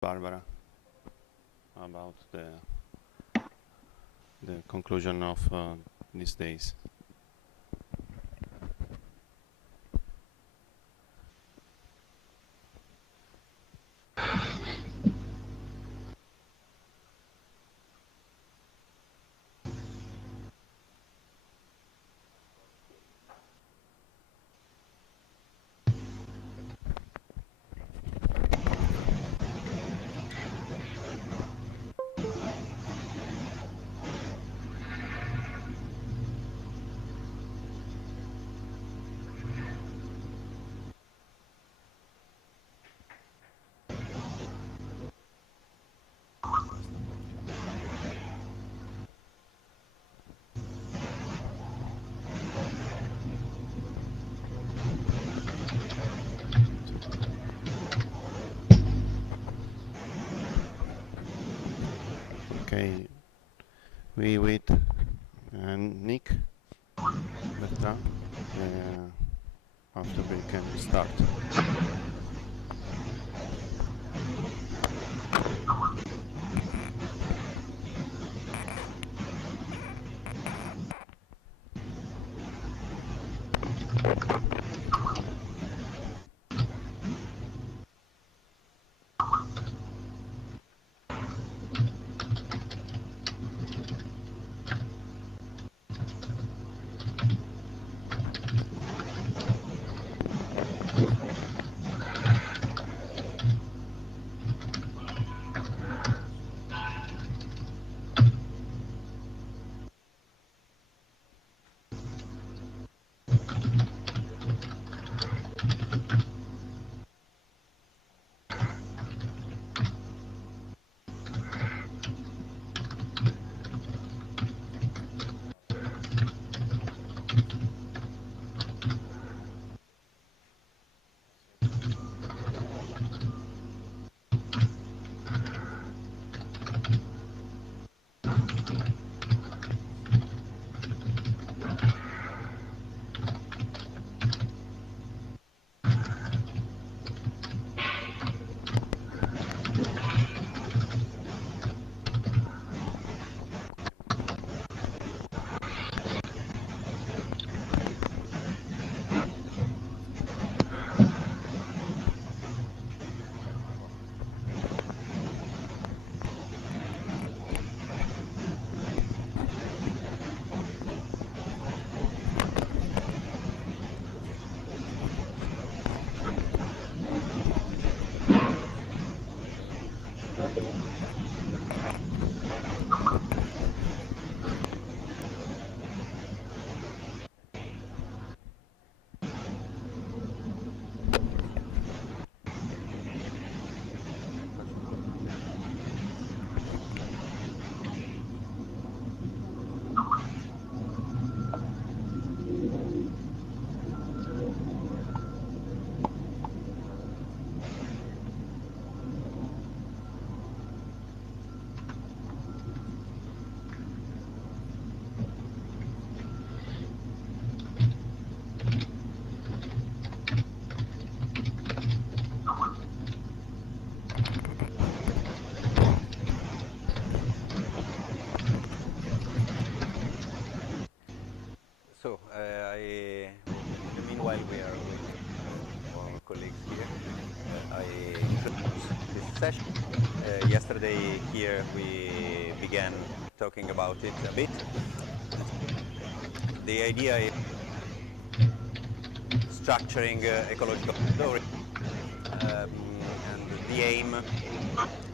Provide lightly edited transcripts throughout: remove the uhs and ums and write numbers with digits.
Barbara about the conclusion of these days. Okay, we wait and Nick Bertrand after we can start. So, in the meanwhile, we are waiting for our colleagues here. I introduce this session. Yesterday here we began talking about it a bit. The idea is structuring ecological theory, and the aim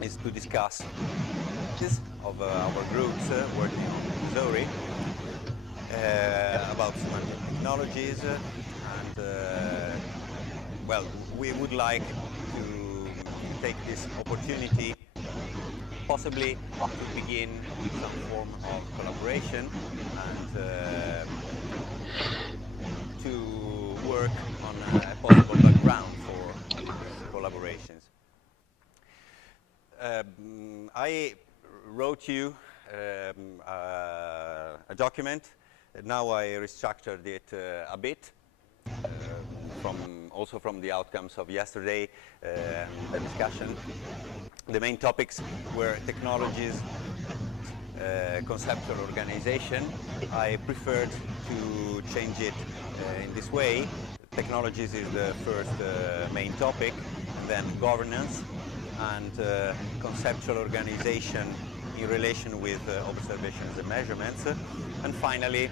is to discuss of our groups working on Thesauri, about semantic technologies, and well, we would like to take this opportunity possibly to begin some form of collaboration and to work on a possible background for collaborations. I wrote you a document. Now I restructured it a bit, also from the outcomes of yesterday and the discussion. The main topics were technologies, conceptual organization. I preferred to change it in this way. Technologies is the first main topic, and then governance and conceptual organization in relation with observations and measurements, and finally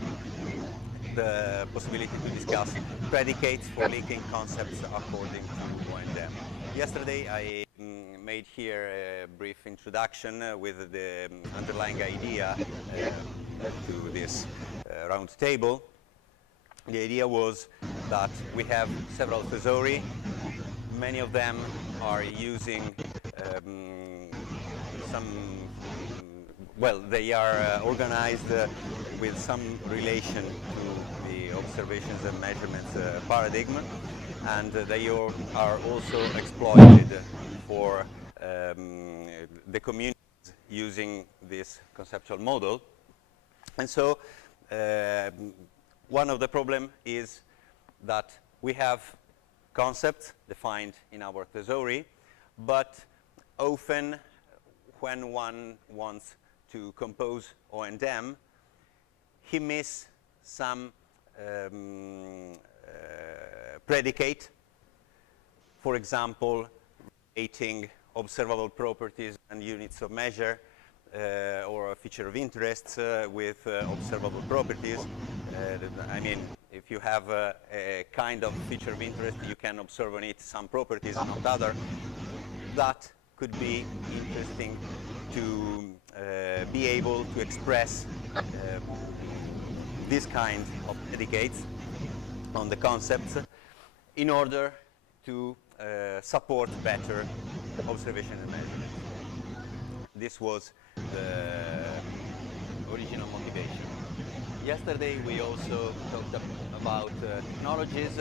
the possibility to discuss predicates for linking concepts according to O&M. Yesterday I made here a brief introduction with the underlying idea to this round table. The idea was that we have several thesauri. Many of them are using they are organized with some relation to the observations and measurements paradigm, and they are also exploited for the communities using this conceptual model. And so one of the problems is that we have concepts defined in our thesauri, but often when one wants to compose O&M, he misses some predicate, for example, relating observable properties and units of measure or a feature of interest with observable properties. I mean, if you have a kind of feature of interest, you can observe on it some properties and not other. That could be interesting to be able to express this kind of predicates on the concepts in order to support better observation and measurement. This was the original motivation. Yesterday we also talked about technologies,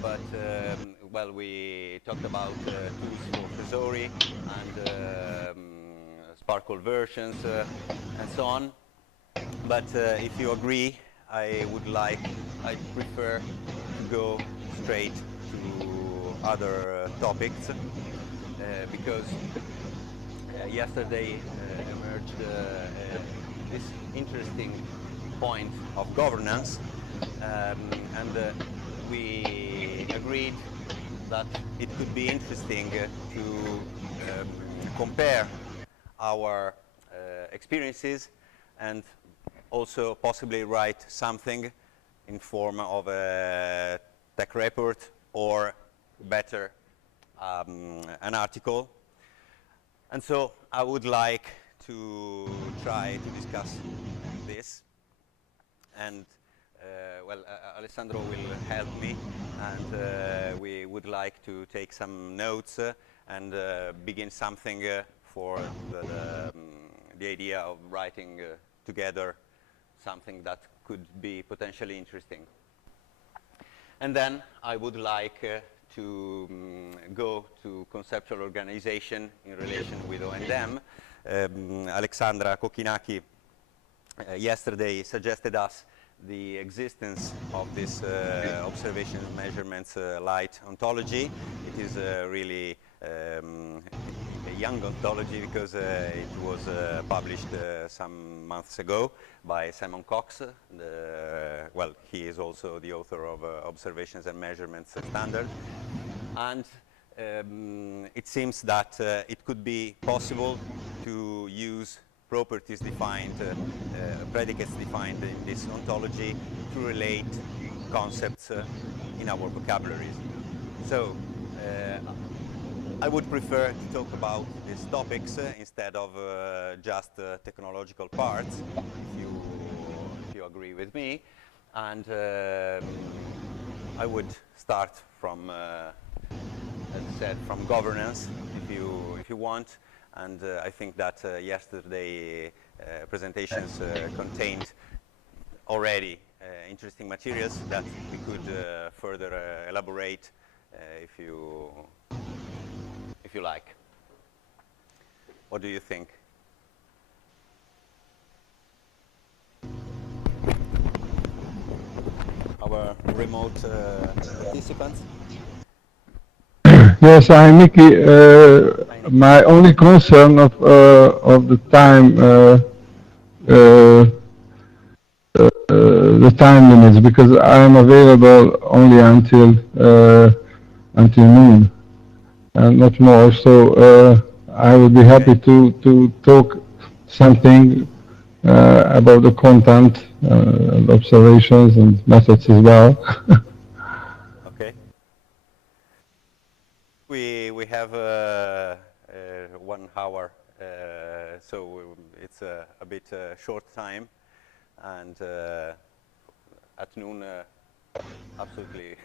but we talked about tools for Thesauri and Sparkle versions and so on. But if you agree, I prefer to go straight to other topics because yesterday emerged this interesting point of governance, and we agreed that it could be interesting to compare our experiences and also possibly write something in form of a tech report or better an article. And so I would like to try to discuss this, and Alessandro will help me, and we would like to take some notes and begin something for the idea of writing together something that could be potentially interesting. And then I would like to go to conceptual organization in relation with O&M. Alexandra Kokinaki yesterday suggested us the existence of this observation measurements light ontology. It is really a young ontology because it was published some months ago by Simon Cox. He is also the author of Observations and Measurements Standard. And it seems that it could be possible to use properties defined, predicates defined in this ontology to relate concepts in our vocabularies. So I would prefer to talk about these topics instead of just technological parts, if you agree with me. And I would start from, as I said, from governance, if you want. And I think that yesterday presentations contained already interesting materials that we could further elaborate if you like. What do you think? Our remote participants? Yes, I'm Mickey. I My only concern of the time uh, the time limits, because I am available only until noon and not more. So I would be Okay. happy to talk something about the content, observations and methods as well. Okay. We have 1 hour, so it's a bit short time, and at noon, absolutely,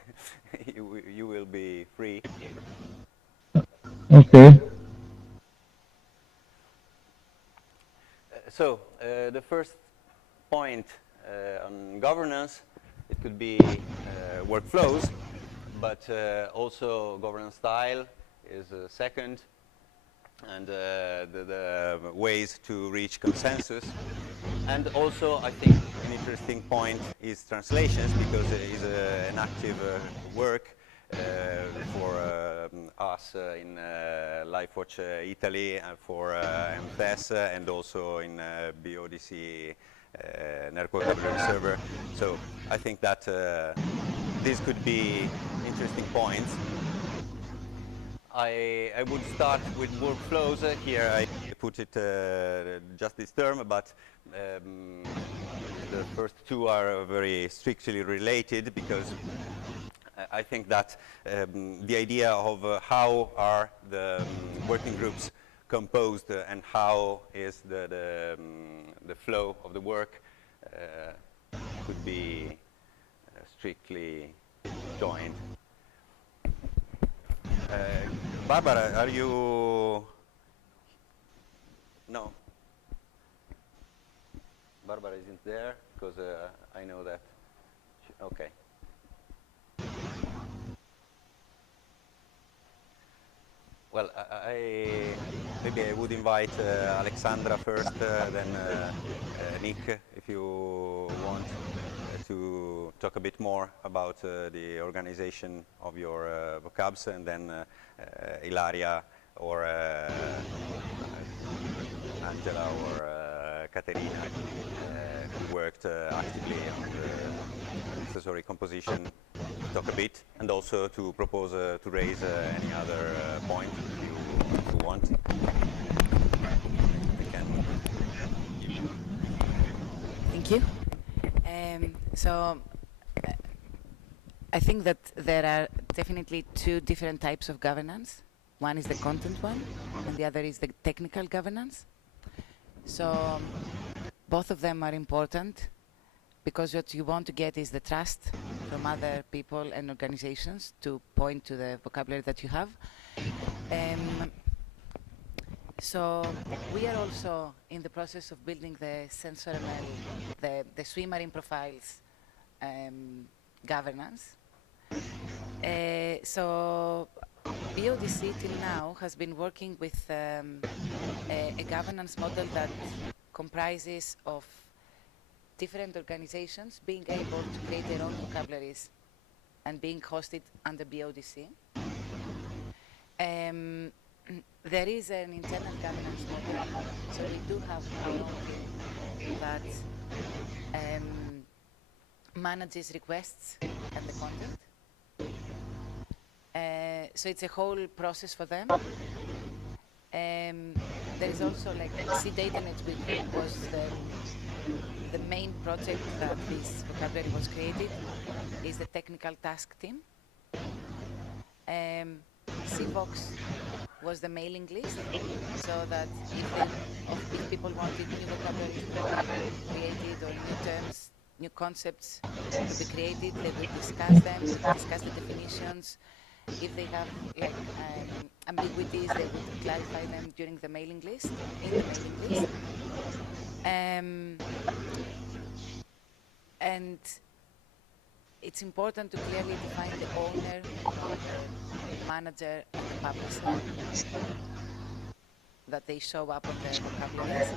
you will be free. Okay. So the first point on governance, it could be workflows, but also governance style is second, and the ways to reach consensus. And also, I think an interesting point is translations, because it is an active work for us in LifeWatch Italy, and for MTES, and also in BODC Network Vocabulary Server. So I think that these could be interesting points. I would start with workflows. Here I put it just this term, but the first two are very strictly related, because I think that the idea of how are the working groups composed and how is the flow of the work could be strictly joined. Barbara, are you? No. Barbara isn't there, because I know that. Okay. Well, maybe I would invite Alexandra first, then Nick, if you want to talk a bit more about the organization of your vocabs, and then Ilaria or Angela or Caterina, who worked actively on the Thesauri composition, talk a bit, and also to propose to raise any other point if you want. I can give you. Thank you. So I think that there are definitely two different types of governance. One is the content one, and the other is the technical governance. So both of them are important, because what you want to get is the trust from other people and organizations to point to the vocabulary that you have. So we are also in the process of building the SensorML, the swimmer in profiles governance. So BODC till now has been working with a governance model that comprises of different organizations being able to create their own vocabularies and being hosted under BODC. There is an internal governance model, so we do have our own team that manages requests and the content. So it's a whole process for them. There is also like CDataNet, which was the main project that this vocabulary was created, is the technical task team. CVox was the mailing list, so that if people wanted new vocabulary to be created, or new terms, new concepts to be created, they would discuss them, discuss the definitions. If they have like ambiguities, they would clarify them during the mailing list, in the mailing list. And it's important to clearly define the owner, the manager, and the publisher, that they show up on the vocabularies.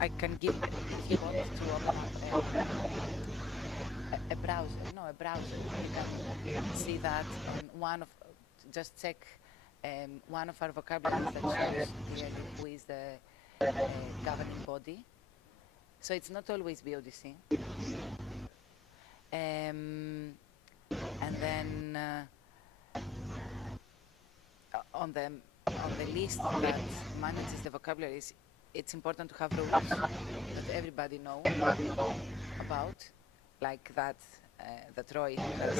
I can give, if you want to open up a browser. No, a browser. You can see that on one of, just check one of our vocabularies that shows clearly who is the governing body. So it's not always BODC. And then on the list that manages the vocabularies, it's important to have rules that everybody knows about, like that that Roy has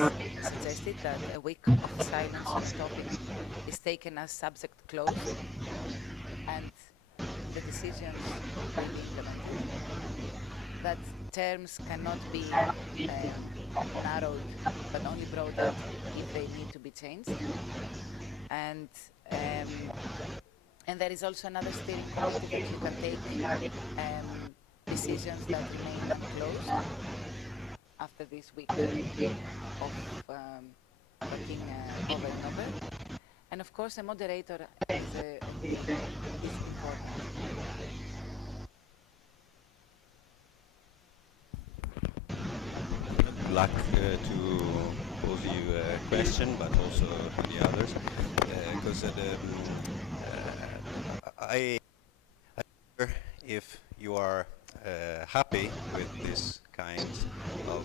suggested, that a week of silence on a topic is taken as subject clause, and the decisions will be implemented. That terms cannot be narrowed, but only broadened if they need to be changed. And there is also another steering committee that you can take decisions that remain unclosed after this week of working over and over. And of course, a moderator is important. I'd like to pose you a question, but also to the others, because I wonder if you are happy with this kind of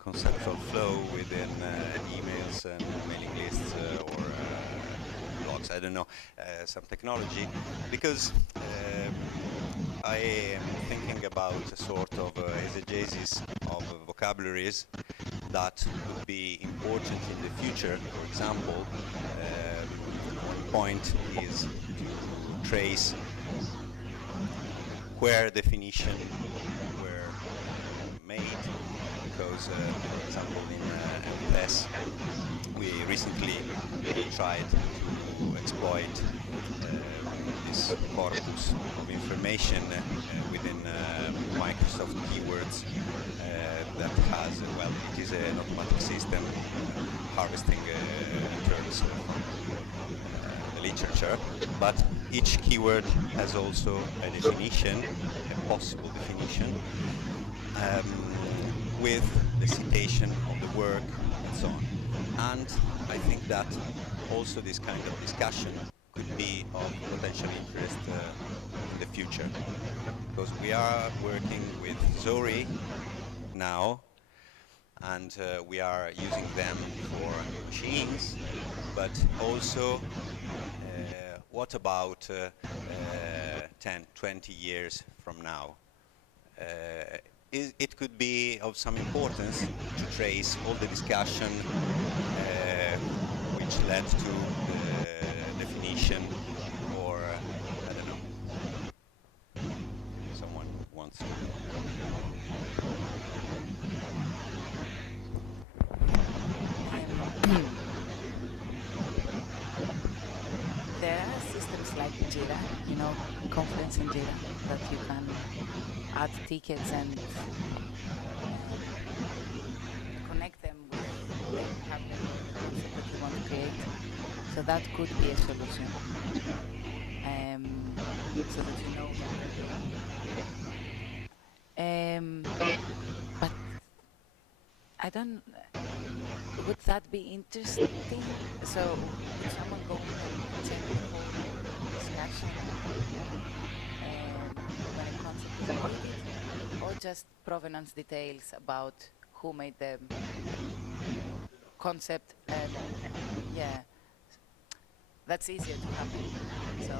conceptual flow within emails and mailing lists or blogs, I don't know, some technology, because I am thinking about a sort of exegesis of vocabularies that would be important in the future. For example, one point is to trace where definition were made, because, for example, in MFS, we recently tried to exploit this corpus of information within Microsoft keywords that has, well, it is an automatic system harvesting terms of the literature, but each keyword has also a definition, a possible definition, with the citation of the work and so on. And I think that also this kind of discussion could be of potential interest in the future, because we are working with Thesauri now, and we are using them for machines, but also what about 10, 20 years from now? It could be of some importance to trace all the discussion which led to the definition, or I don't know, someone wants to. There are systems like Jira, you know, Confluence in Jira, that you can add tickets and connect them with the concept that you want to create. So that could be a solution, so that you know. But I don't. Would that be interesting? So would someone go and check the whole discussion when a concept is created, or just provenance details about who made the concept? And yeah, that's easier to happen. So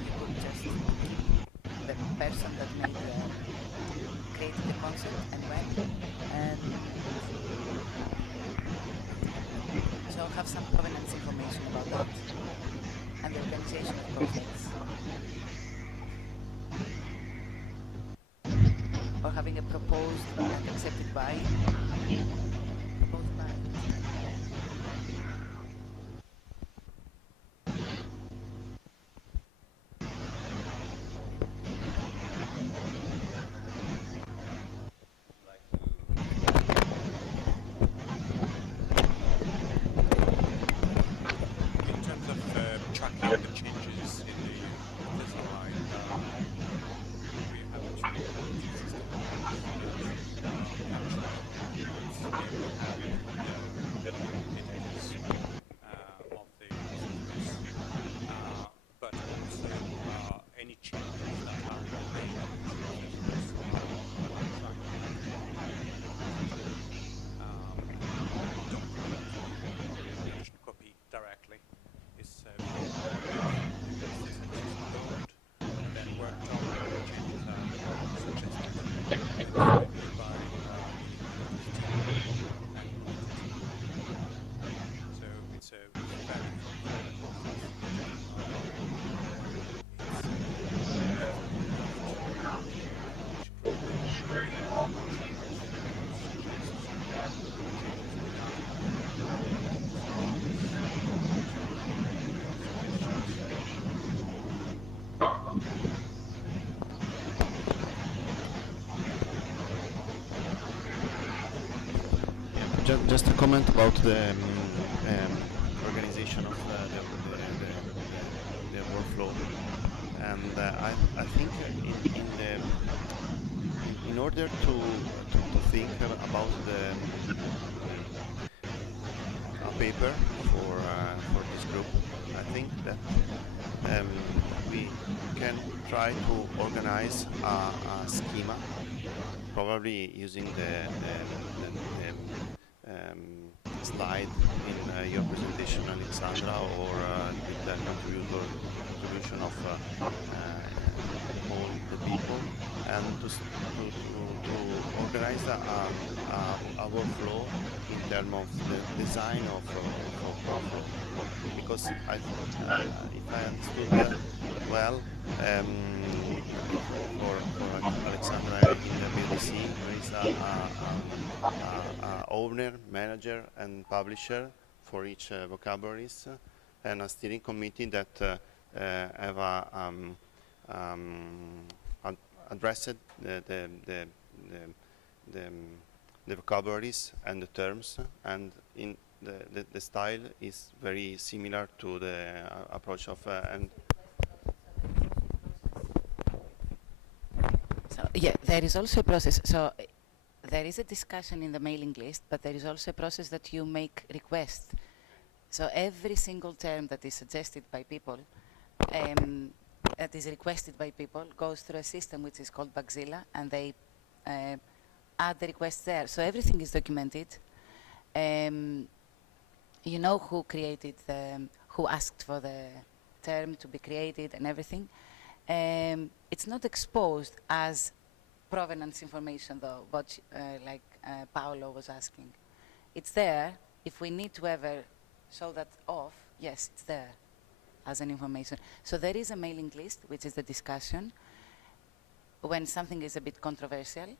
you could just keep the person that made created the concept and when, and so have some provenance information about that and the organization of projects. Or having a proposed and accepted by. Proposed by. In terms of tracking the changes in the design, we have a system very Just a comment about the organization of the workflow, and I think in order to think about a paper for this group, I think that we can try to organize a schema, probably using the slide in your presentation, Alexandra, or with the contribution of all the people, and to organize a workflow in terms of the design of workflow. Because if I understood well, for Alexandra in the BDC, there is a owner, manager, and publisher for each vocabularies, and a steering committee that have addressed the vocabularies and the terms, and in the style is very similar to the approach of and So yeah, there is also a process. So there is a discussion in the mailing list, but there is also a process that you make requests. So every single term that is suggested by people, that is requested by people, goes through a system which is called Bugzilla, and they add the requests there. So everything is documented. You know who created who asked for the term to be created and everything. It's not exposed as provenance information though, but like Paolo was asking. It's there. If we need to ever show that off, yes, it's there as an information. So there is a mailing list, which is the discussion, when something is a bit controversial,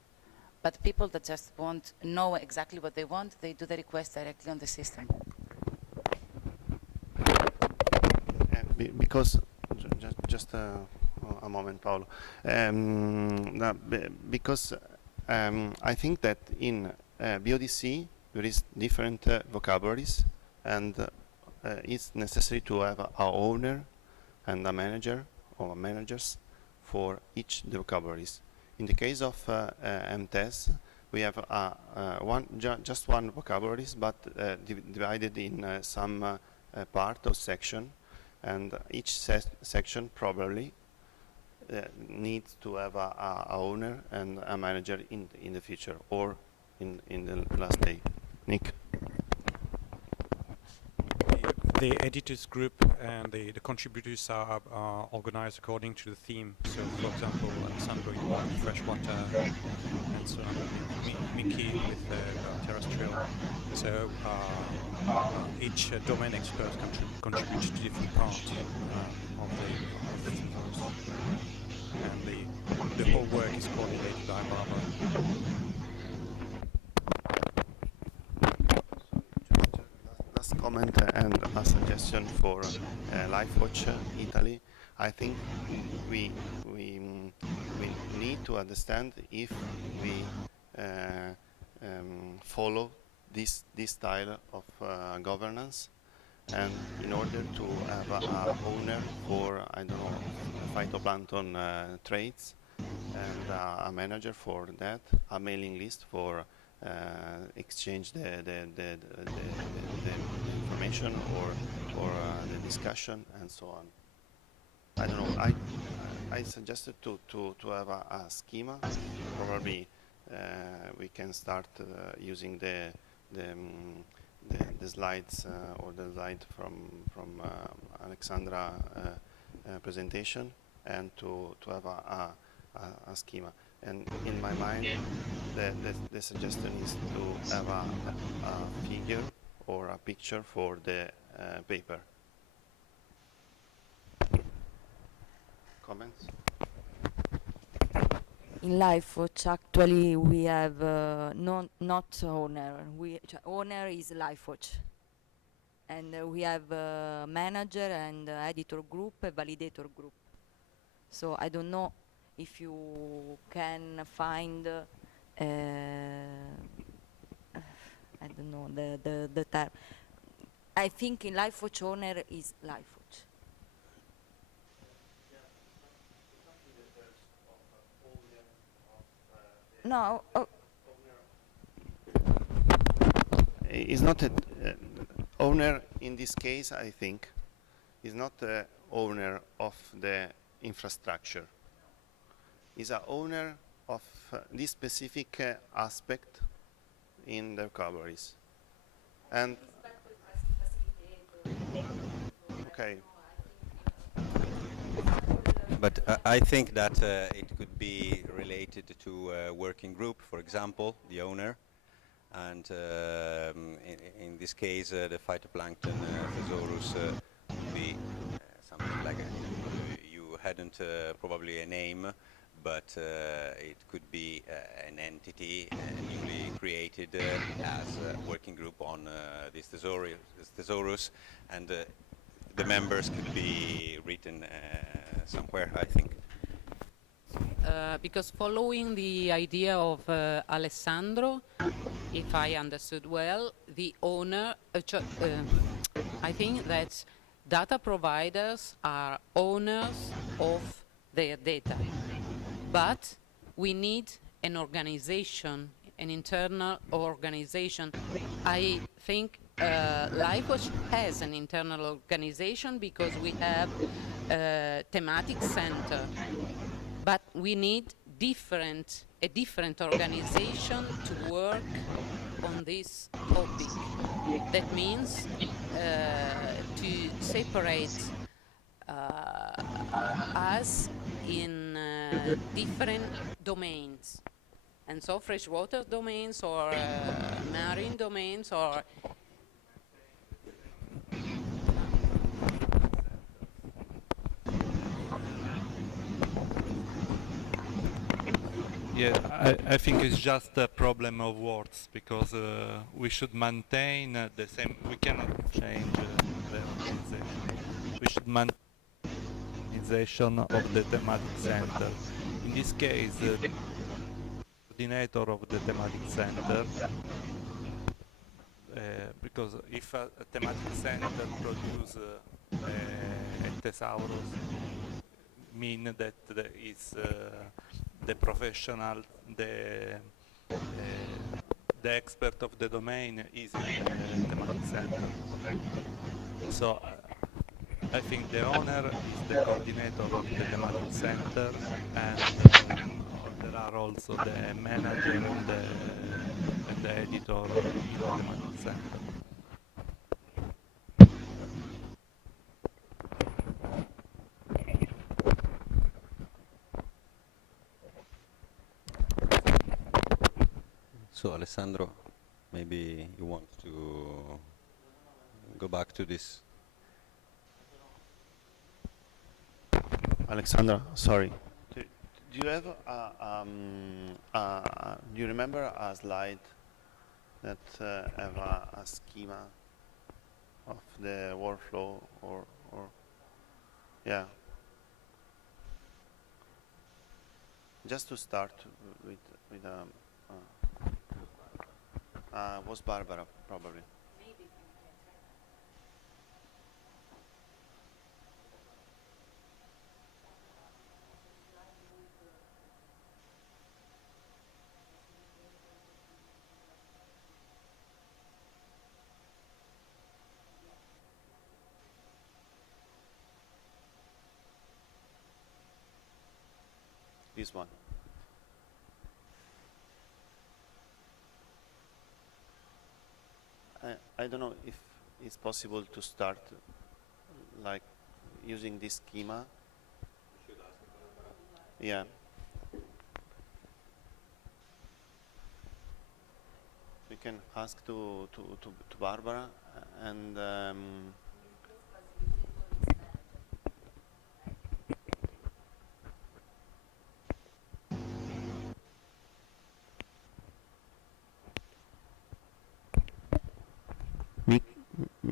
but people that just want know exactly what they want, they do the request directly on the system. Because just a moment, Paolo. Because I think that in BODC there is different vocabularies, and it's necessary to have a owner and a manager or managers for each the vocabularies. In the case of MTES, we have just one vocabularies, but divided in some part or section, and each section probably needs to have a owner and a manager in the future or in the last day. Nick. The editors group and the contributors are organized according to the theme. So, for example, Alessandro, you want freshwater, and so on. Mickey with terrestrial. So each domain expert contributes to different parts of the themes, and the whole work is coordinated by Barbara. Comment and a suggestion for LifeWatch Italy. I think we need to understand if we follow this style of governance, and in order to have a owner for, I don't know, phytoplankton traits, and a manager for that, a mailing list for exchange the information or the discussion and so on. I don't know. I suggested to have a schema. Probably we can start using the slides or the slide from Alexandra presentation, and to have a schema. And in my mind, the suggestion is to have a figure or a picture for the paper. Comments? In LifeWatch, actually, we have not owner. Owner is LifeWatch, and we have manager and editor group, a validator group. So I don't know if you can find. I don't know the term. I think in LifeWatch owner is LifeWatch. No. Is not a owner in this case, I think, is not the owner of the infrastructure. Is a owner of this specific aspect in the vocabularies. And okay. But I think that it could be related to a working group, for example, the owner, and in this case, the phytoplankton Thesaurus would be something like you hadn't probably a name, but it could be an entity newly created as a working group on this Thesaurus, and the members could be written somewhere, I think. Because following the idea of Alessandro, if I understood well, the owner, I think that data providers are owners of their data, but we need an organization, an internal organization. I think LifeWatch has an internal organization because we have a thematic center, but we need a different organization to work on this topic. That means to separate us in different domains. And so freshwater domains or marine domains or yeah, I think it's just a problem of words, because we should maintain the same. We cannot change the organization. We should maintain the organization of the thematic center. In this case, the coordinator of the thematic center, because if a thematic center produces a thesaurus, mean that is the professional, the expert of the domain is in the thematic center. So I think the owner is the coordinator of the thematic center, and there are also the manager and the editor in the thematic center. So Alessandro, maybe you want to go back to this. Alexandra, sorry. Do you have do you remember a slide that have a schema of the workflow or yeah? Just to start with was Barbara probably. This one. I don't know if it's possible to start like using this schema. Yeah. We can ask to Barbara, and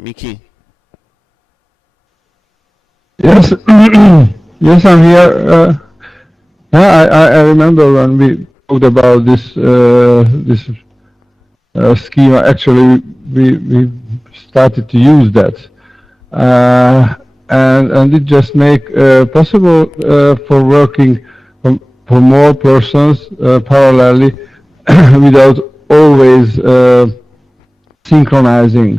Mickey. Yes, yes, I'm here. Yeah, I remember when we talked about this schema. Actually, we started to use that, and it just make possible for working for more persons parallelly without always synchronizing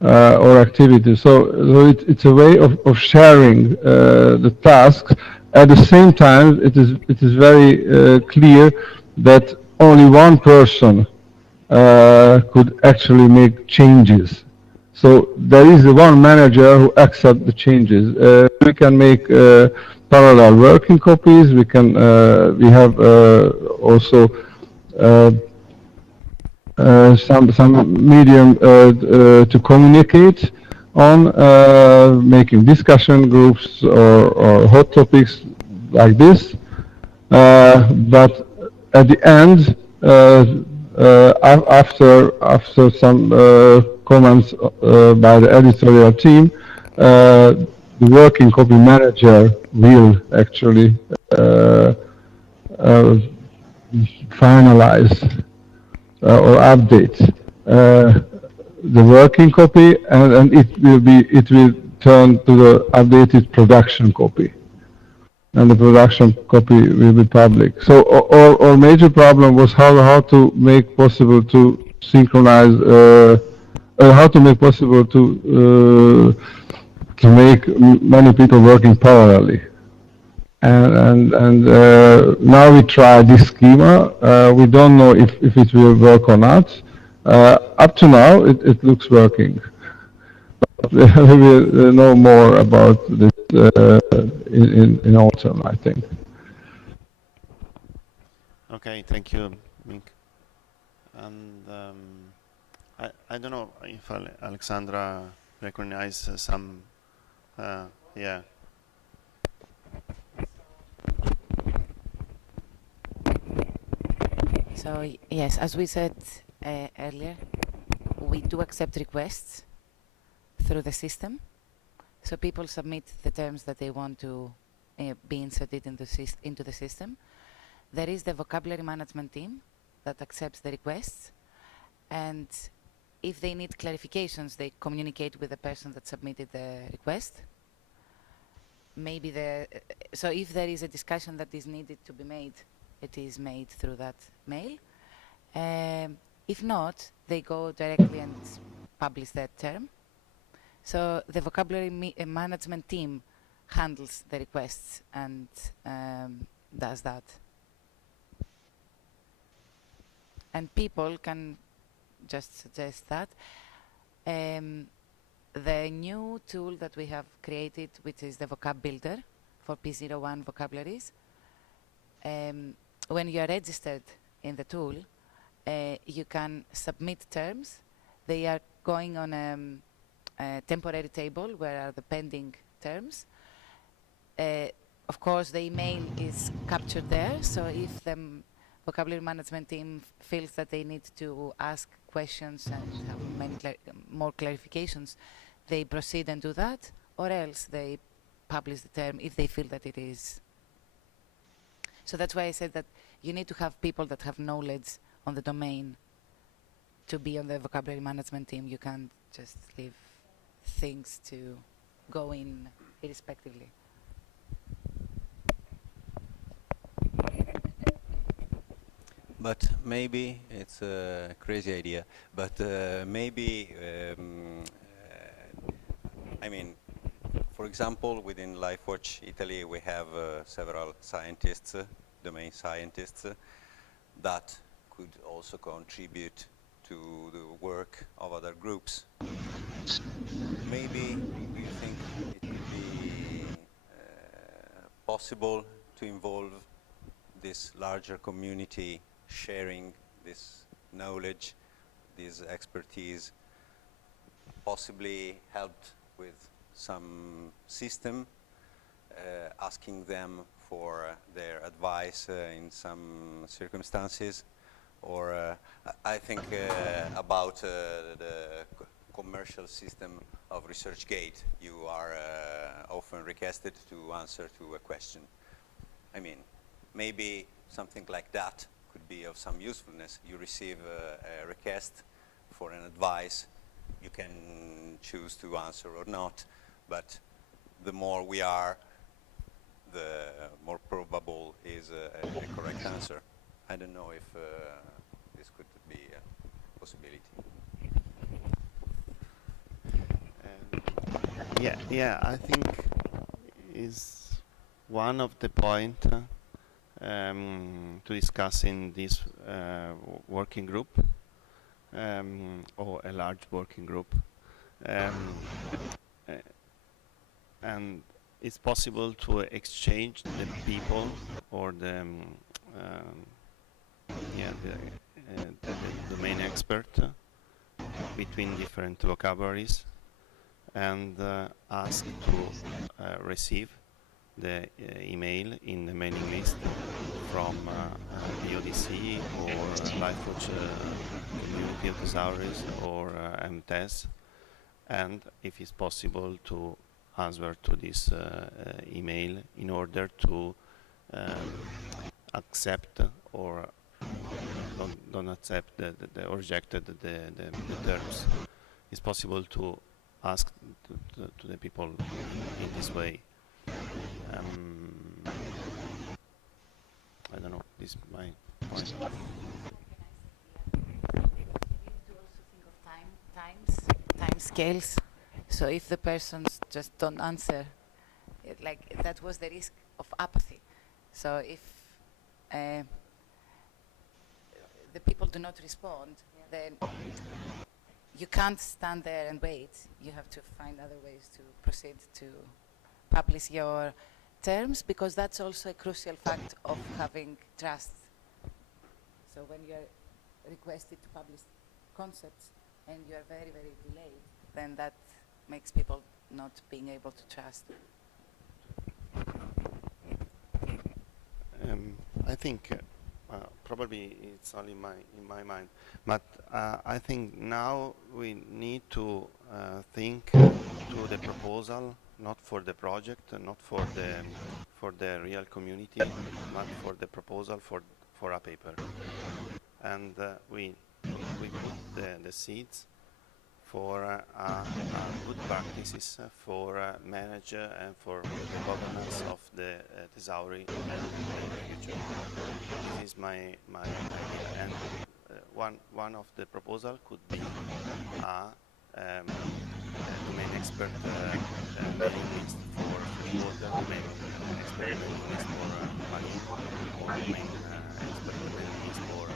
or activities. It's a way of sharing the tasks. At the same time, it is very clear that only one person could actually make changes. So there is one manager who accepts the changes. We can make parallel working copies. We have also uh, some medium to communicate on, making discussion groups or hot topics like this. But at the end, after some comments by the editorial team, the working copy manager will actually finalize or update the working copy, and it will turn to the updated production copy, and the production copy will be public. So our major problem was how to make possible to synchronize, how to make possible to make many people working parallelly. And now we try this schema. We don't know if it will work or not. Up to now, it looks working. But we will know more about this in autumn, I think. Okay, thank you, Mick. And I don't know if Alexandra recognizes some, yeah. So yes, as we said earlier, we do accept requests through the system. So people submit the terms that they want to be inserted into the system. There is the vocabulary management team that accepts the requests, and if they need clarifications, they communicate with the person that submitted the request. Maybe so if there is a discussion that is needed to be made, it is made through that mail. If not, they go directly and publish that term. So the vocabulary management team handles the requests and does that. And people can just suggest that. The new tool that we have created, which is the vocab builder for P01 vocabularies, when you are registered in the tool, you can submit terms. They are going on a temporary table where are the pending terms. Of course, the email is captured there, so if the vocabulary management team feels that they need to ask questions and have many more clarifications, they proceed and do that, or else they publish the term if they feel that it is. So that's why I said that you need to have people that have knowledge on the domain to be on the vocabulary management team. You can't just leave things to go in irrespectively. But maybe it's a crazy idea, but maybe, I mean, for example, within LifeWatch Italy, we have several scientists, domain scientists, that could also contribute to the work of other groups. Maybe do you think it could be possible to involve this larger community sharing this knowledge, this expertise, possibly helped with some system, asking them for their advice in some circumstances, or I think about the commercial system of ResearchGate, you are often requested to answer to a question. I mean, maybe something like that could be of some usefulness. You receive a request for an advice. You can choose to answer or not, but the more we are, the more probable is a correct answer. I don't know if this could be a possibility. Yeah, I think is one of the point to discuss in this working group or a large working group, and it's possible to exchange the people or the domain expert between different vocabularies, and ask to receive the email in the mailing list from the ODC or LifeWatch community of Thesauries or MTES, and if it's possible to answer to this email in order to accept or don't accept or reject the terms. It's possible to ask to the people in this way. I don't know, this is my point. Time scales. So if the persons just don't answer, like that was the risk of apathy. So if the people do not respond, then you can't stand there and wait. You have to find other ways to proceed to publish your terms, because that's also a crucial fact of having trust. So when you are requested to publish concepts and you are very, very delayed, then that makes people not being able to trust. I think probably it's only in my mind, but I think now we need to think to the proposal, not for the project, not for the real community, but for the proposal for a paper, and we put the seeds for good practices for manager and for the governance of the Thesauri in the future. This is my idea, and one of the proposal could be a domain expert mailing list for water, domain expert mailing list for marine, or domain expert mailing list for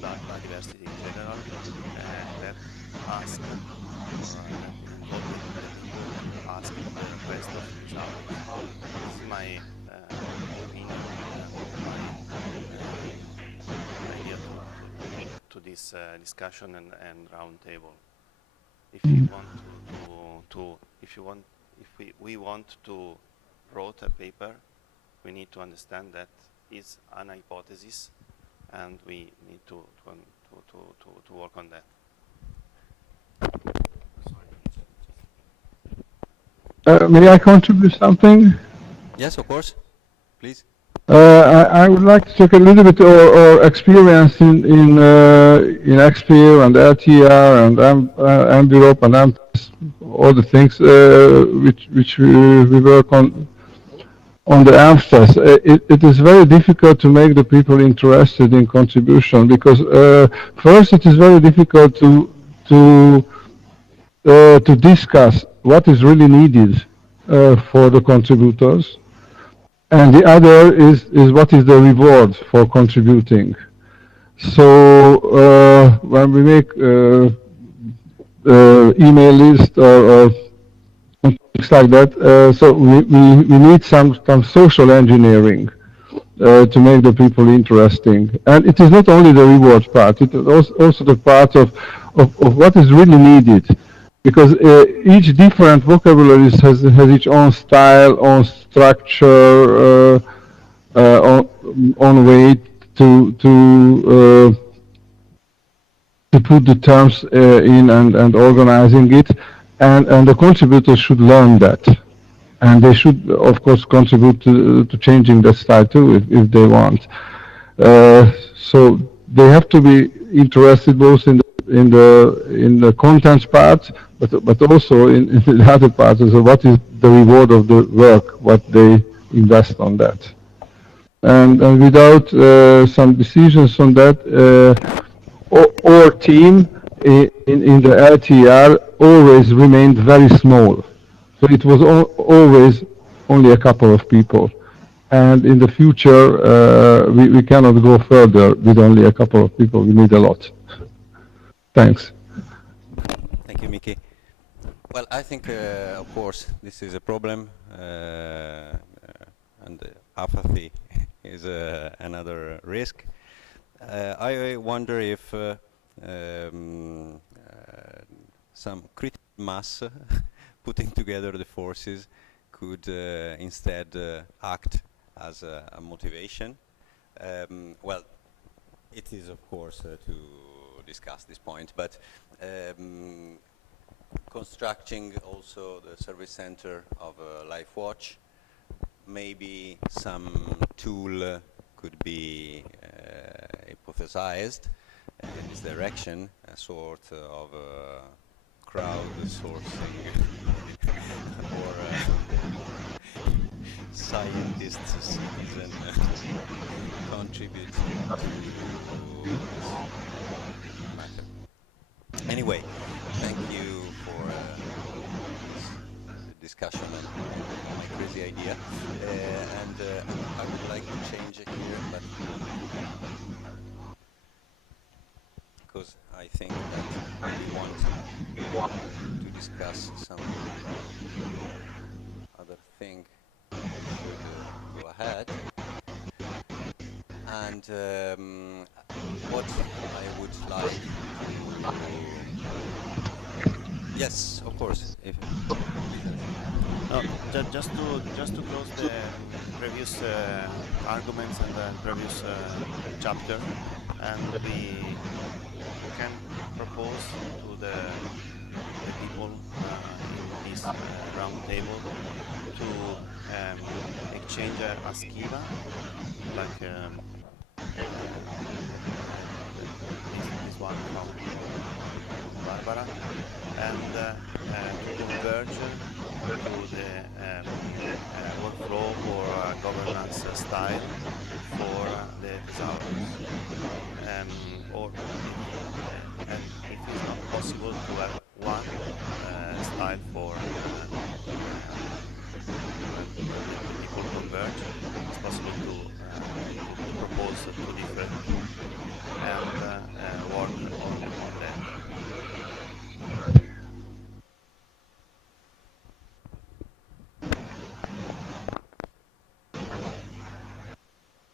biodiversity in general, that ask ask the request of each other. This is my opinion, my idea to this discussion and round table. If you want if we want to write a paper, we need to understand that it's an hypothesis, and we need to work on that. May I contribute something? Yes, of course. Please. I would like to talk a little bit or experience in XP and LTR and Europe and all the things which we work on the AMSTES. It is very difficult to make the people interested in contribution, because first it is very difficult to discuss what is really needed for the contributors, and the other is what is the reward for contributing. So when we make email list or things like that, so we need some social engineering to make the people interesting. And it is not only the reward part, it is also the part of what is really needed. Because each different vocabulary has its own style, own structure, own way to to put the terms in and organizing it, and the contributors should learn that. And they should, of course, contribute to changing that style too, if they want. So they have to be interested both in the content part, but also in the other parts. So what is the reward of the work? What they invest on that? And without some decisions on that, our team in the LTR always remained very small. So it was always only a couple of people. And in the future, we cannot go further with only a couple of people. We need a lot. Thanks. Thank you, Miki. Well, I think, of course, this is a problem, and apathy is another risk. I wonder if some critical mass putting together the forces could instead act as a motivation. Well, it is, of course, to discuss this point, but constructing also the service center of LifeWatch, maybe some tool could be hypothesized in this direction, a sort of crowdsourcing or scientists, citizen contribute to this matter. Anyway, thank you for this discussion and my crazy idea. And I would like to change it here, but because I think that we want to discuss some other thing, we should go ahead. And what I would like to, yes, of course. If No, just to close the previous arguments and the previous chapter, and we can propose to the people in this round table to exchange a schema, like this one from Barbara, and to converge to the workflow or governance style for the Thesaurus. Or and if it's not possible to have one style for people converge, it's possible to propose two different and work on that.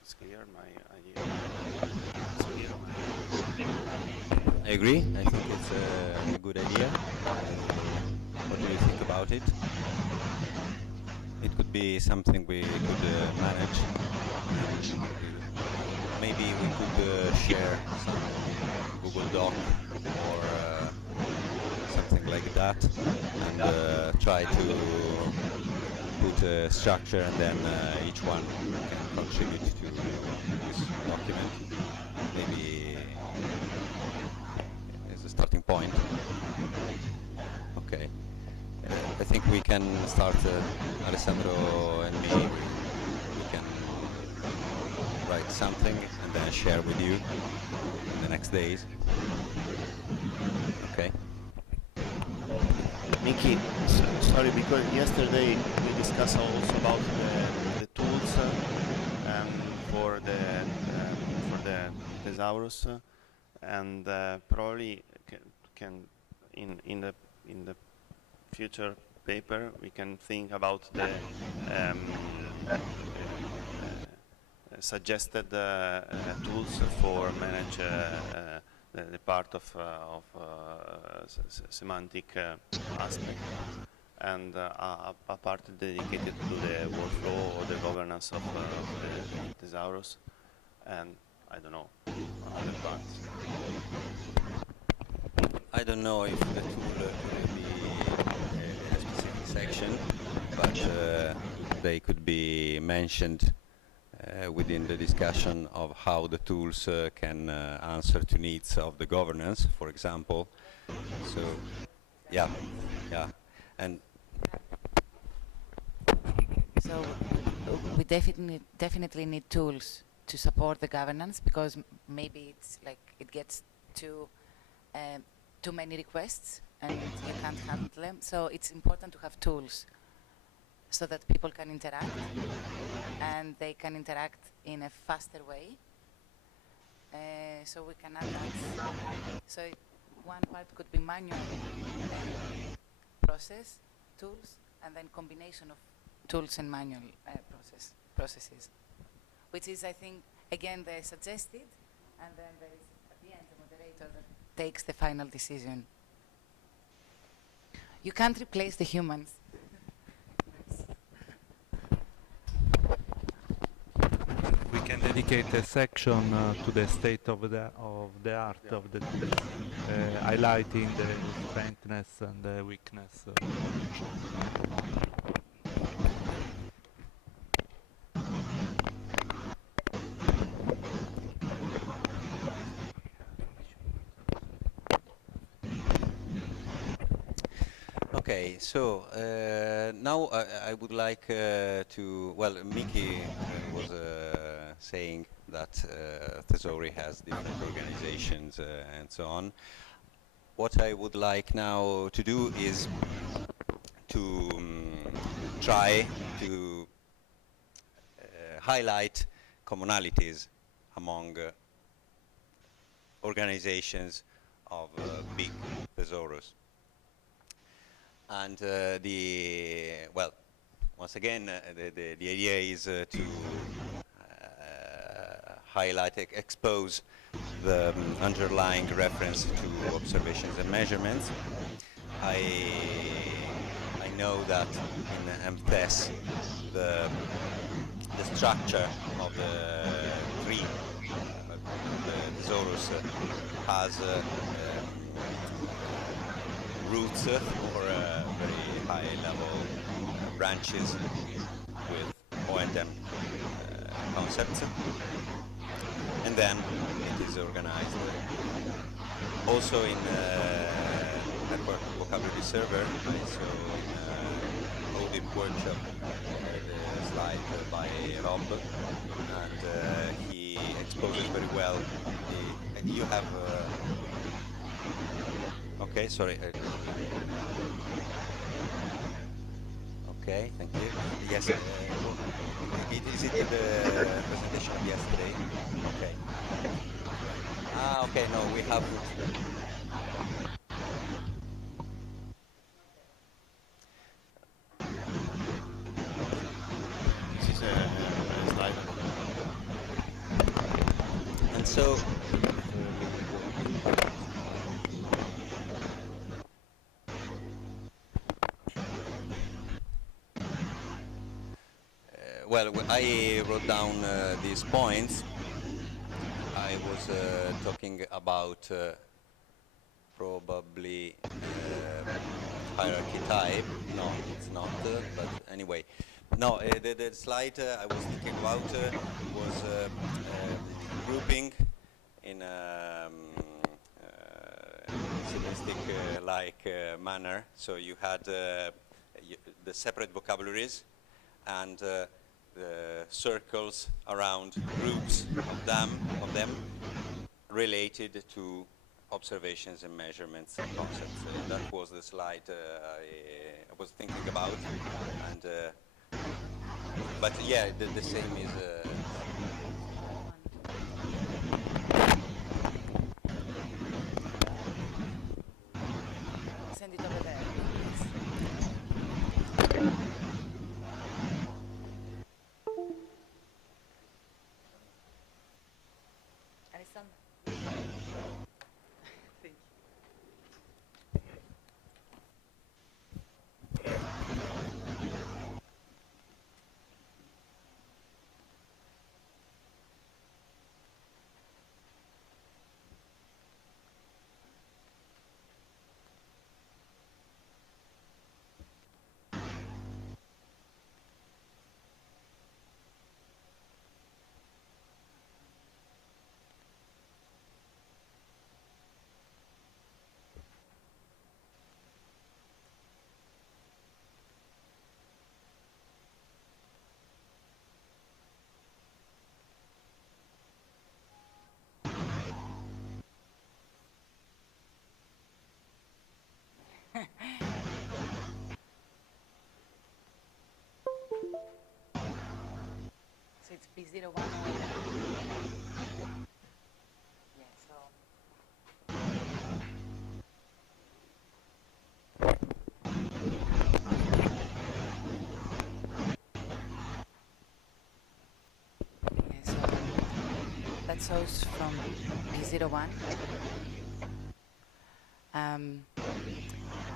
It's clear my idea. It's clear my I agree. I think it's a good idea. What do you think about it? It could be something we could manage. Maybe we could share some Google Doc or something like that, and try to put a structure, and then each one can contribute to this document. Maybe as a starting point. Okay. I think we can start, Alessandro and me, we can write something and then share with you in the next days. Okay. Miki, sorry, because yesterday we discussed also about the tools for the Thesaurus, and probably can in the future paper we can think about the suggested tools for manage the part of semantic aspect, and a part dedicated to the workflow or the governance of the Thesaurus, and I don't know, other parts. I don't know if the tool could be in a specific section, but they could be mentioned within the discussion of how the tools can answer to needs of the governance, for example. So, yeah, and So we definitely need tools to support the governance, because maybe it's like it gets too many requests and you can't handle them. So it's important to have tools so that people can interact, and they can interact in a faster way. So we can add that. So one part could be manual process tools, and then combination of tools and manual processes, which is, I think, again, they're suggested, and then there is at the end the moderator that takes the final decision. You can't replace the humans. We can dedicate a section to the state of the art of the tools, highlighting the strengthness and the weakness. okay, so now I would like to, well, Miki was saying that Thesauri has different organizations and so on. What I would like now to do is to try to highlight commonalities among organizations of big thesaurus. And well, once again, the idea is to highlight, expose the underlying reference to observations and measurements. I know that in MTES the structure of the three thesaurus has roots or very high level branches with O&M concepts, and then it is organized also in network vocabulary server. I saw in audit workshop the slide by Rob, and he exposes very well the, you have okay, sorry. Okay, thank you. Yes, is it the presentation of yesterday? Okay. Ah, okay, no, we have... This is a slide. And so... well, I wrote down these points. I was talking about probably hierarchy type. No, it's not, but anyway. No, the slide I was thinking about was grouping in a like manner. So you had the separate vocabularies and the circles around groups of them related to observations and measurements and concepts. That was the slide I was thinking about, and but yeah, the same is. Send it over there. Alessandro? Thank you. So it's B01 or yeah, so okay, so that shows from B01.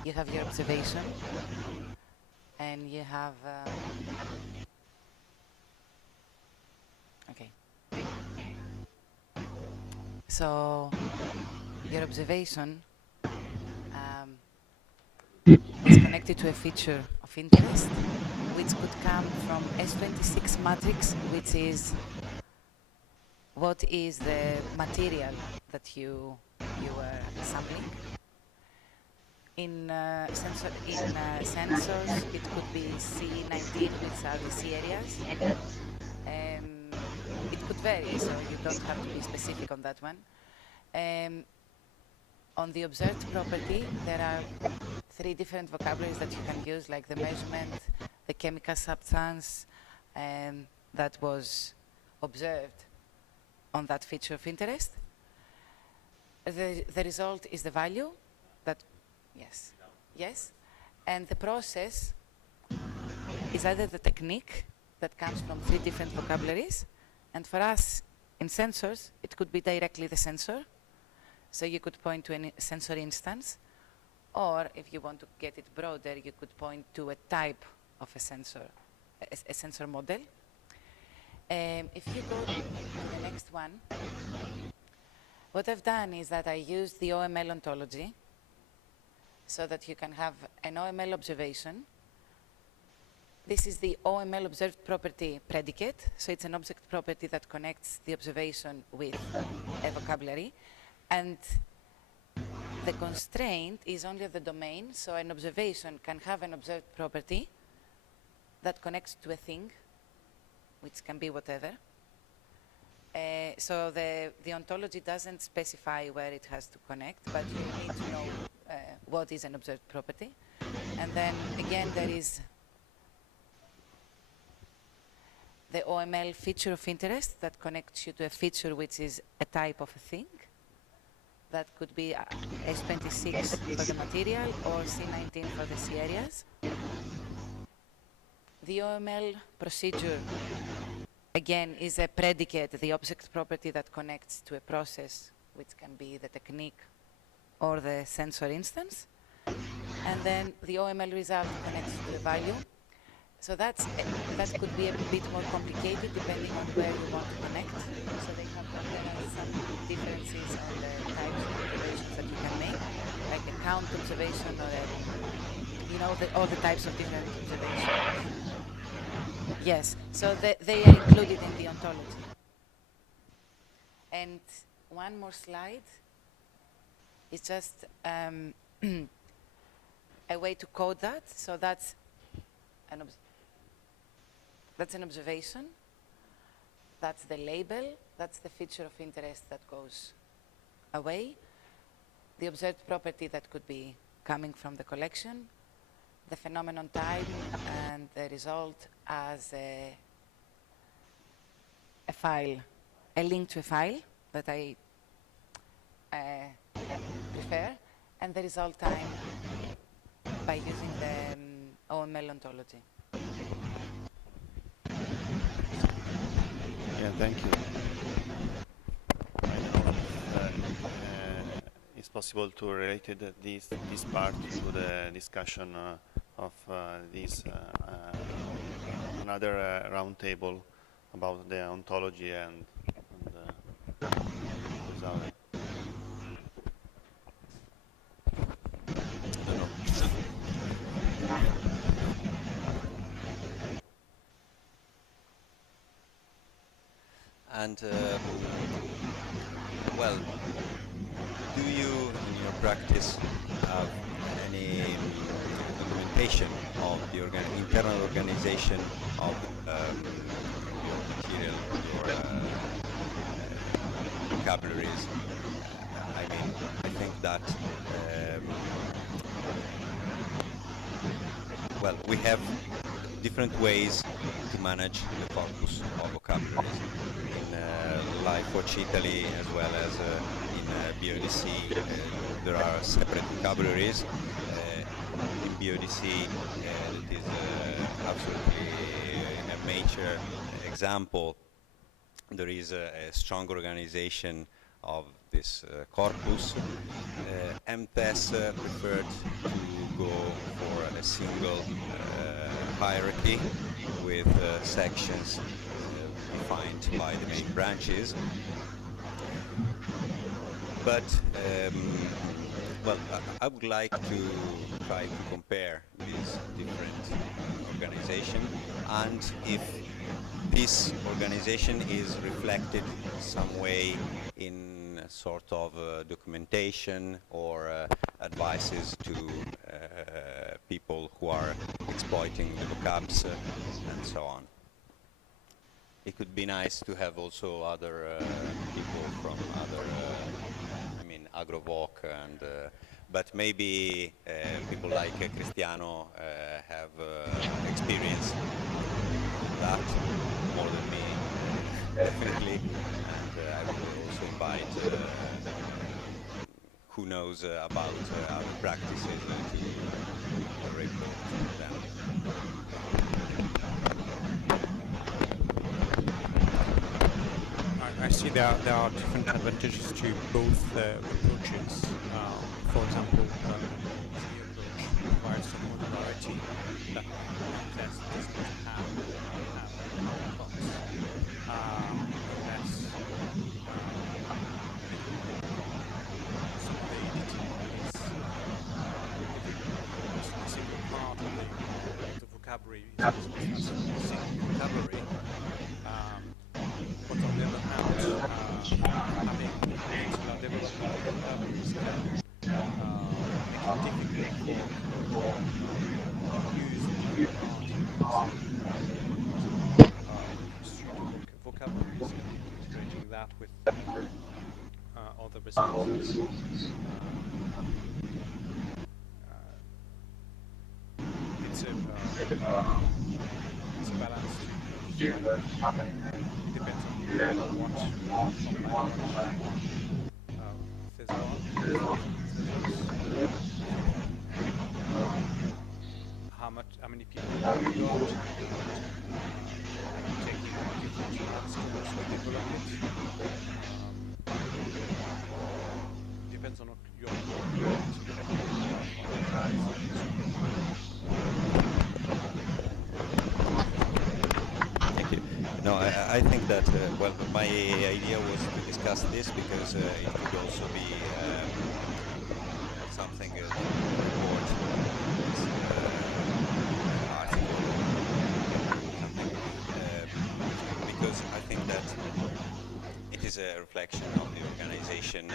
You have your observation, and you have okay. So your observation is connected to a feature of interest, which could come from S26 matrix, which is what is the material that you are sampling. In sensors, it could be C19, which are the C areas. It could vary, so you don't have to be specific on that one. On the observed property, there are 3 different vocabularies that you can use, like the measurement, the chemical substance that was observed on that feature of interest. The result is the value that, yes, and the process is either the technique that comes from 3 different vocabularies, and for us in sensors, it could be directly the sensor. So you could point to a sensor instance, or if you want to get it broader, you could point to a type of a sensor, a sensor model. If you go to the next one, what I've done is that I used the OML ontology so that you can have an OML observation. This is the OML observed property predicate, so it's an object property that connects the observation with a vocabulary. And the constraint is only the domain, so an observation can have an observed property that connects to a thing, which can be whatever. So the ontology doesn't specify where it has to connect, but you need to know what is an observed property. And then again, there is the OML feature of interest that connects you to a feature which is a type of a thing. That could be S26 for the material or C19 for the C areas. The OML procedure, again, is a predicate, the object property that connects to a process, which can be the technique or the sensor instance. And then the OML result connects to the value. So that could be a bit more complicated depending on where you want to connect. So there are some differences on the types of observations that you can make, like a count observation or all the types of different observations. Yes, so they are included in the ontology. And one more slide is just a way to code that. So that's an observation, that's the label, that's the feature of interest that goes away, the observed property that could be coming from the collection, the phenomenon time, and the result as a file, a link to a file that I prefer, and the result time by using the OML ontology. Yeah, thank you. I don't know if it's possible to relate this part to the discussion of this another roundtable about the ontology and result. And well, do you in your practice have any documentation of the internal organization of your material, your vocabularies? I mean, I think that well, we have different ways to manage the corpus of vocabularies. In Life Watch Italy, as well as in BODC, there are separate vocabularies. In BODC, that is absolutely in a major example. There is a strong organization of this corpus. MTES preferred to go for a single hierarchy with sections defined by the main branches. But well, I would like to try to compare these different organizations, and if this organization is reflected some way in sort of documentation or advices to people who are exploiting the vocabs and so on. It could be nice to have also other people from other, I mean, AgroVoc, and but maybe people like Cristiano have experience that more than me, definitely, and I would also invite who knows about other practices to report them. I see there are different advantages to both approaches. For example, the approach provides some modularity that MTES does not have outcomes. Unless some of the editing is a single part of the vocabulary is a single vocabulary. But on the other hand, having insular development of vocabularies can make it difficult for use vocabularies and integrating that with other resources. It's a balance to it depends on what how many people you got, taking different skills to develop it. Depends on your Thank you. No, I think that, well, my idea was to discuss this because it could also be something to report this article, something, because I think that it is a reflection of the organization.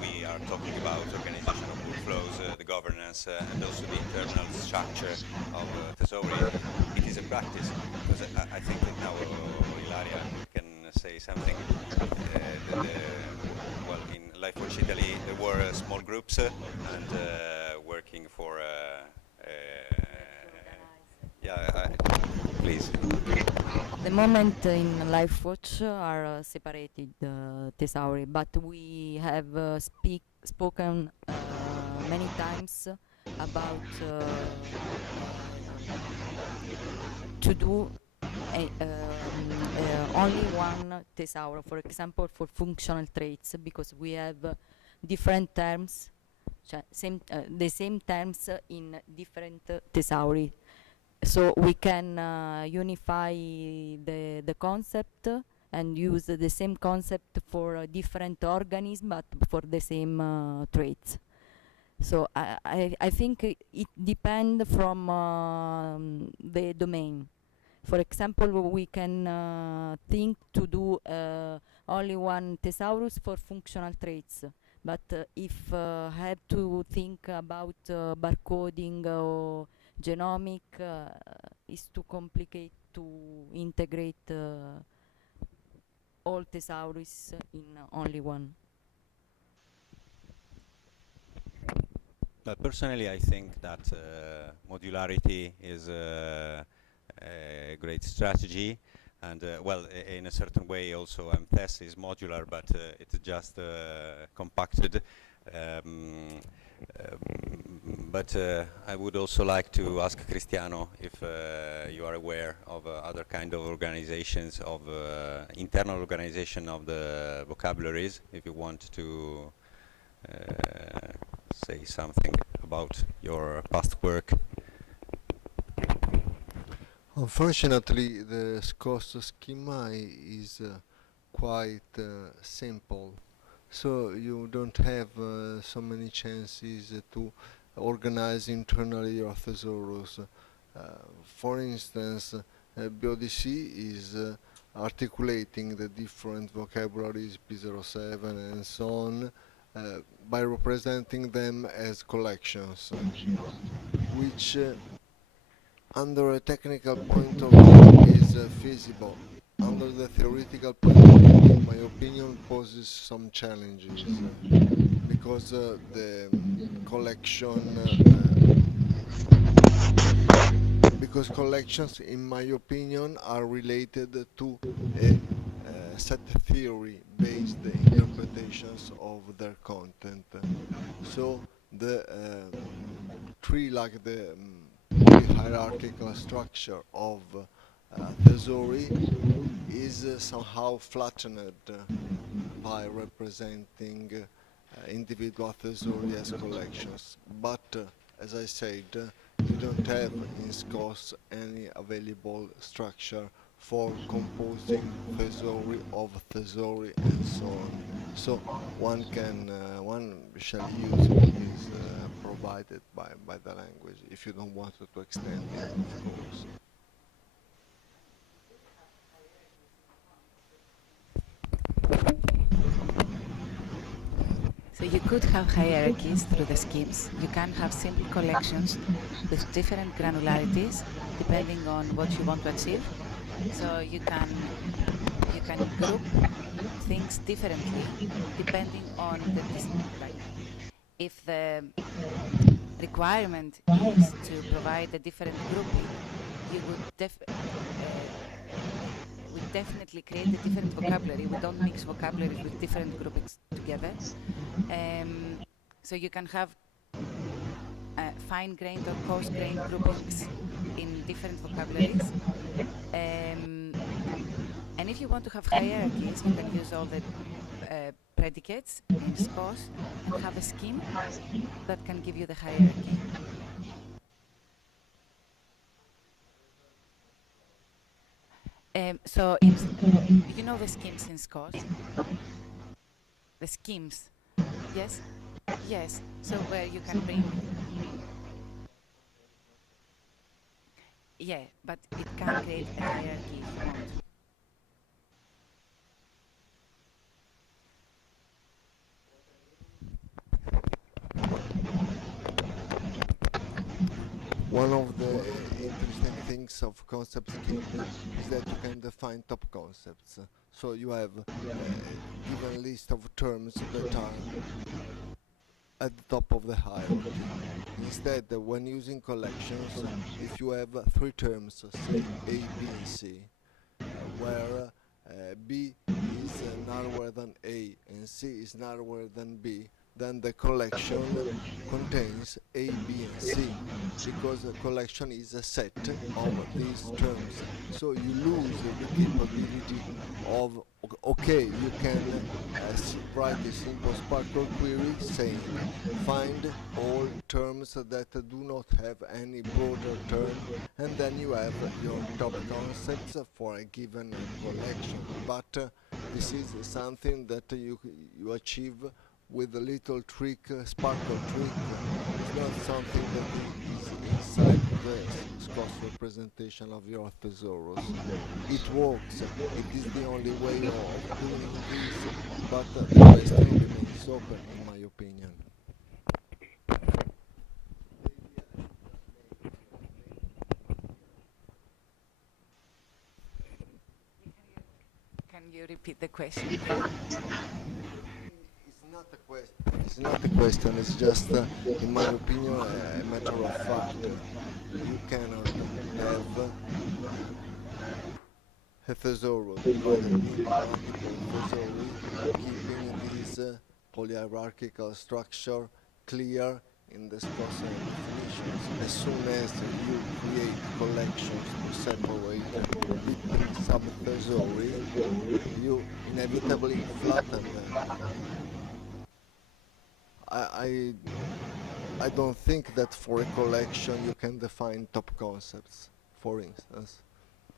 We are talking about organization of workflows, the governance, and also the internal structure of Thesauri. It is a practice, because I think that now Ilaria can say something. Well, in Life Watch Italy, there were small groups and working for. Yeah, please. The moment in Life Watch are separated Thesauri, but we have spoken many times about to do only one Thesauri, for example, for functional traits, because we have different terms, the same terms in different Thesauri. So we can unify the concept and use the same concept for different organisms, but for the same traits. So I think it depends from the domain. For example, we can think to do only one thesaurus for functional traits, but if have to think about barcoding or genomic, is too complicated to integrate all thesaurus in only one. Personally, I think that modularity is a great strategy, and well, in a certain way, also Thes is modular, but it's just compacted. But I would also like to ask Cristiano if you are aware of other kind of organizations, of internal organization of the vocabularies, if you want to say something about your past work. Unfortunately, the SCOS schema is quite simple, so you don't have so many chances to organize internally your thesaurus. For instance, BODC is articulating the different vocabularies, P07 and so on, by representing them as collections, which under a technical point of view is feasible. Under the theoretical point of view, in my opinion, poses some challenges because the collection because collections, in my opinion, are related to a set theory based interpretations of their content. So the tree, like the polyhierarchical structure of Thesauri, is somehow flattened by representing individual thesauri as collections. But as I said, you don't have in SCOS any available structure for composing thesauri of thesauri and so on. So one shall use what is provided by the language if you don't want to extend it, of course. So you could have hierarchies through the schemes. You can have simple collections with different granularities depending on what you want to achieve. So you can group things differently depending on the like if the requirement is to provide a different grouping, you would we definitely create a different vocabulary. We don't mix vocabularies with different groupings together. So you can have fine-grained or coarse-grained groupings in different vocabularies. And if you want to have hierarchies, you can use all the predicates in SCOS and have a scheme that can give you the hierarchy. So you know the schemes in SCOS? The schemes, yes? Yes, so where you can bring... Yeah, but it can create a hierarchy if you want. One of the interesting things of concept scheme is that you can define top concepts. So you have a given list of terms that are at the top of the hierarchy. Instead, when using collections, if you have three terms, say A, B, and C, where B is narrower than A and C is narrower than B, then the collection contains A, B, and C, because the collection is a set of these terms. So you lose the capability of, okay, you can write a simple Sparkle query saying find all terms that do not have any broader term, and then you have your top concepts for a given collection. But this is something that you achieve with a little trick, Sparkle trick. It's not something that is inside the SCOS representation of your thesaurus. It works, it is the only way of doing this, but the question remains open in my opinion. Can you repeat the question? It's not It's not a question. It's just, in my opinion, a matter of fact. You cannot have a thesaurus divided into multiple thesauri, keeping this polyhierarchical structure clear in the Scotsman definitions. As soon as you create collections to separate between sub-thesauri, you inevitably flatten them. I, I don't think that for a collection you can define top concepts, for instance.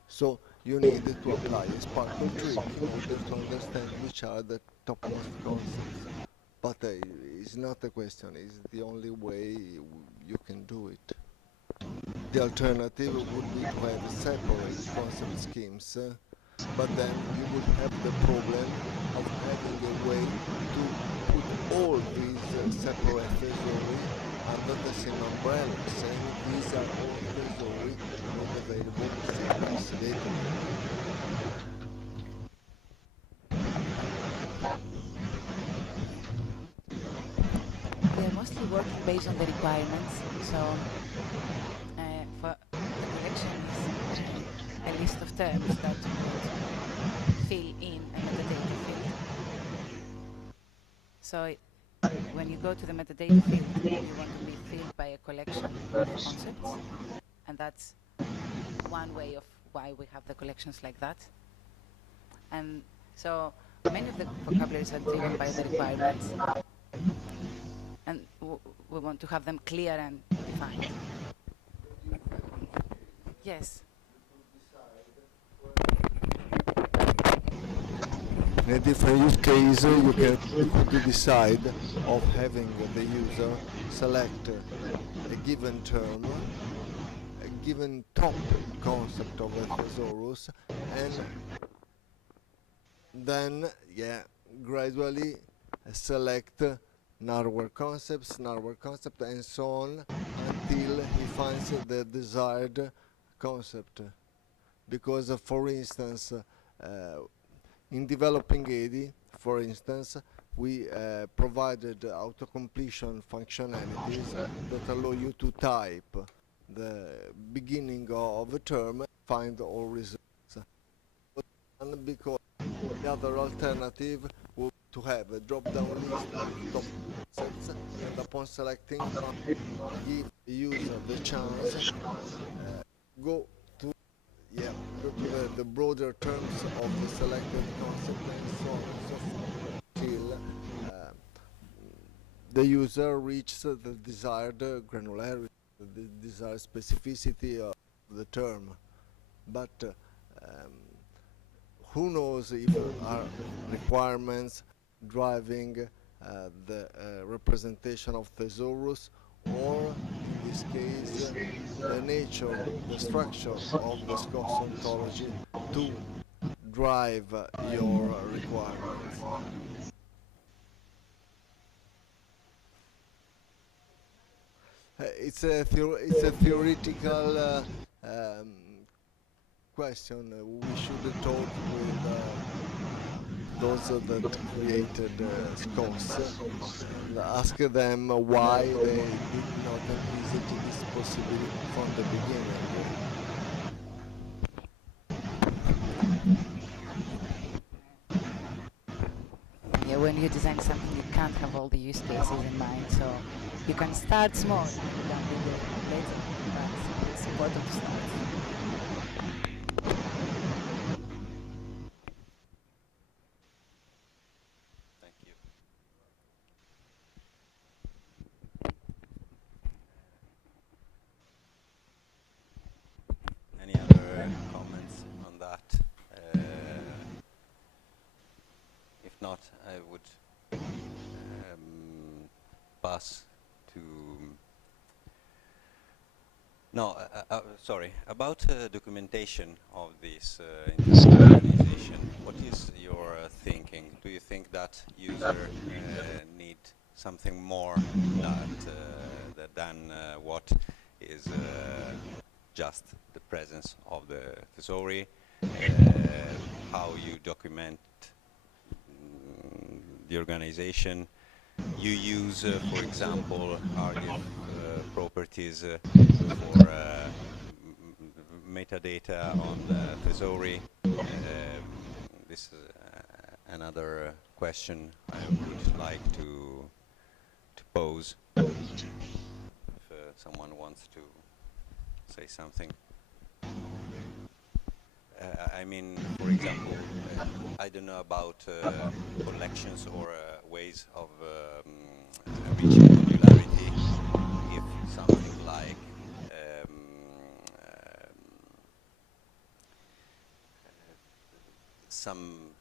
So you need to apply a sparkle trick in order to understand which are the topmost concepts. But it's not a question, it's the only way you can do it. The alternative would be to have separate concept schemes, but then you would have the problem of having a way to put all these separate thesauri under the same umbrella, saying these are all thesauri not available in this database. They're mostly working based on the requirements. So for the collection is a list of terms that would fill in a metadata field. So when you go to the metadata field, you want to be filled by a collection of concepts, and that's one way of why we have the collections like that. And so many of the vocabularies are driven by the requirements, and we want to have them clear and defined. Yes. In a different use case, you could decide of having the user select a given term, a given top concept of a thesaurus, and then, gradually select narrower concepts, and so on until he finds the desired concept. Because, for instance, in developing ADI, for instance, we provided autocompletion functionalities that allow you to type the beginning of a term and find all results. And because the other alternative would to have a drop-down list with top concepts, and upon selecting one, give the user the chance go to the broader terms of the selected concept, and so on and so forth, till the user reaches the desired granularity, the desired specificity of the term. But who knows if are requirements driving the representation of thesaurus, or in this case the nature, the structure of the Scots ontology to drive your requirements. It's a theoretical question. We should talk with those that created Scots and ask them why they did not envisage this possibility from the beginning. Yeah, when you design something, you can't have all the use cases in mind. So you can start small and then do it later, but it's important to start. Thank you. Any other comments on that? If not, I would pass to... No, sorry, about documentation of this internal organization. What is your thinking? Do you think that user need something more than what is just the presence of the thesauri? How you document the organization? you use, for example, RDF properties for metadata on Thesauri. This is another question I would like to pose. If someone wants to say something. I mean, for example, I don't know about collections or ways of reaching modularity. If something like some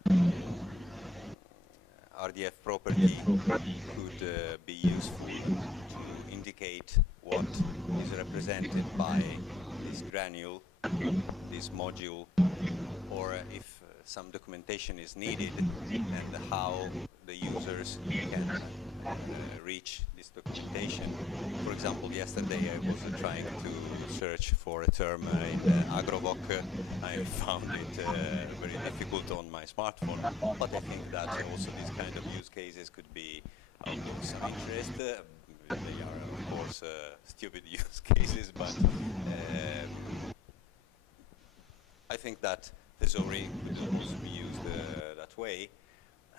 RDF property could be useful to indicate what is represented by this granule, this module, or if some documentation is needed and how the users can reach this documentation. For example, yesterday I was trying to search for a term in Agrovoc. I found it very difficult on my smartphone, but I think that also these kind of use cases could be of some interest. They are, of course, stupid use cases, but I think that Thesauri could also be used that way,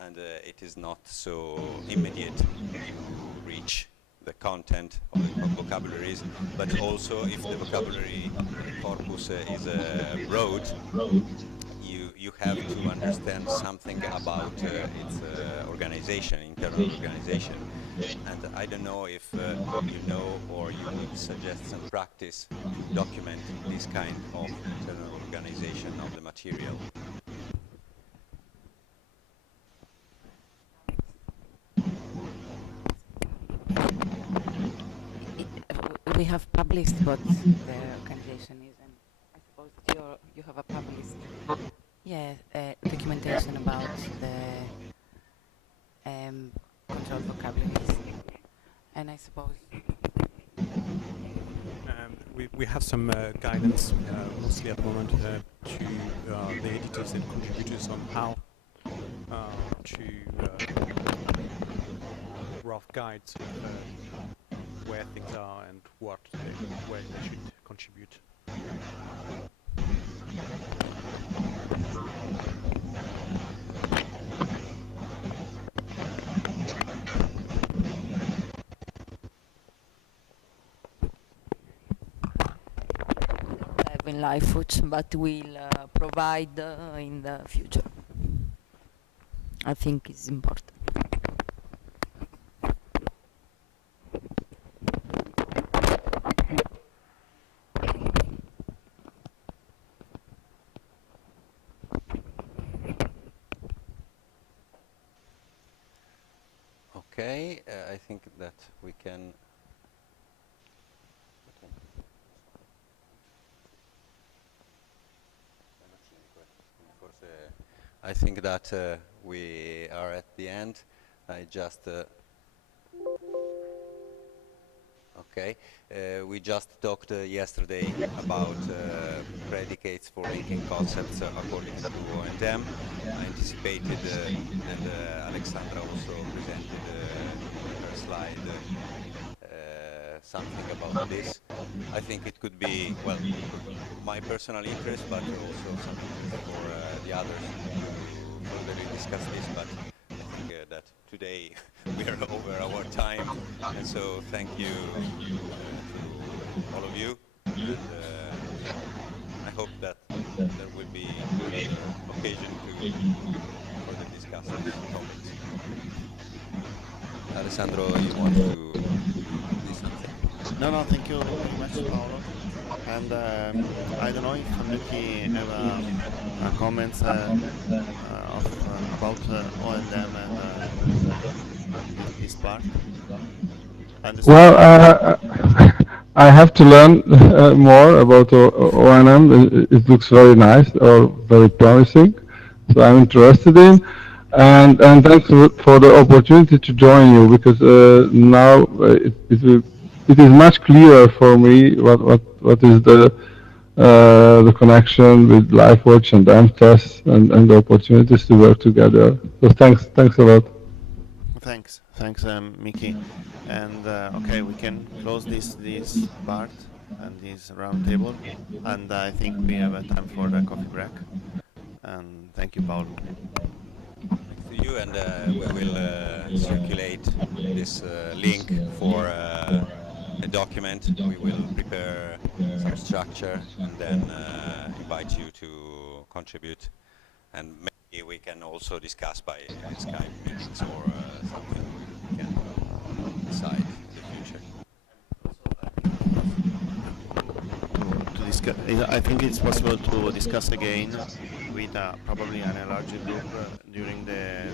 and it is not so immediate to reach the content of the vocabularies, but also if the vocabulary corpus is broad, you have to understand something about its organization, internal organization. And I don't know if you know or you would suggest some practice to document this kind of internal organization of the material. We have published what the organization is, and I suppose you have a published documentation about the control vocabularies, and I suppose we have some guidance, mostly at the moment, to the editors and contributors on how to rough guides where things are and where they should contribute. In LifeWatch, but will provide in the future. I think it's important. Okay, I think that we can. I think that we are at the end. I just okay. We just talked yesterday about predicates for linking concepts according to O&M. I anticipated, and Alexandra also presented her slide something about this. I think it could be, well, my personal interest, but also something for the others to further discuss this. But I think that today we are over our time, and so thank you to all of you. And I hope that there will be occasion to further discuss these topics. Alessandro, you want to say something? No, thank you very much, Paolo. And I don't know if Mickey have comments about O&M and this part. Well, I have to learn more about O&M. It looks very nice or very promising, so I'm interested in. And thanks for the opportunity to join you, because now it is much clearer for me what is the connection with LifeWatch and MTest and the opportunities to work together. So thanks a lot. Thanks. Thanks, Mickey. And okay, we can close this part and this round table. And I think we have a time for the coffee break. And thank you, Paolo. Thanks to you, and we will circulate this link for a document. We will prepare some structure and then invite you to contribute. And maybe we can also discuss by Skype meetings or something we can decide in the future. To discuss, I think it's possible to discuss again with probably an enlarged group during the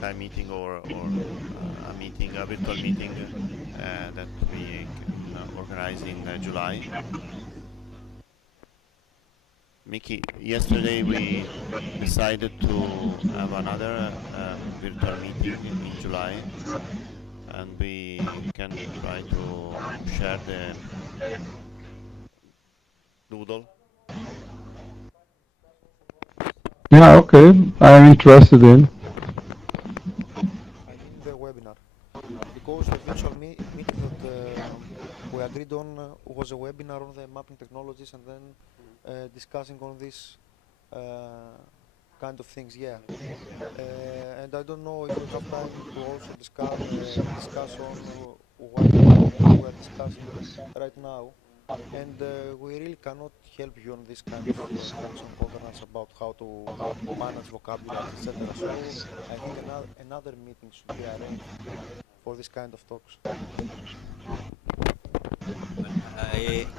Skype meeting or a meeting, a virtual meeting that we organize in July. Mickey, yesterday we decided to have another virtual meeting in July, and we can try to share the doodle. Yeah, okay. I'm interested in. I mean the webinar, because the virtual meeting that we agreed on was a webinar on the mapping technologies and then discussing on this kind of things. Yeah, and I don't know if we have time to also discuss on what we are discussing right now. And we really cannot help you on this kind of talks on governance about how to manage vocabularies, etc. So I think another meeting should be arranged for this kind of talks.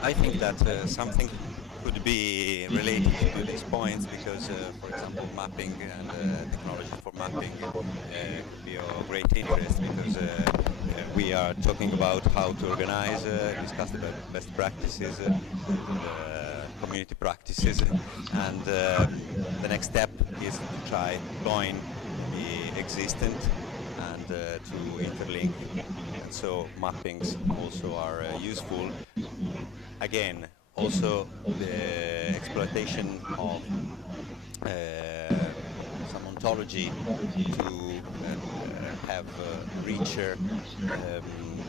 I think that something could be related to these points because, for example, mapping and technology for mapping could be of great interest because we are talking about how to organize, discuss the best practices and community practices, and the next step is to try to join the existent and to interlink. And so mappings also are useful. Again, also the exploitation of some ontology to have richer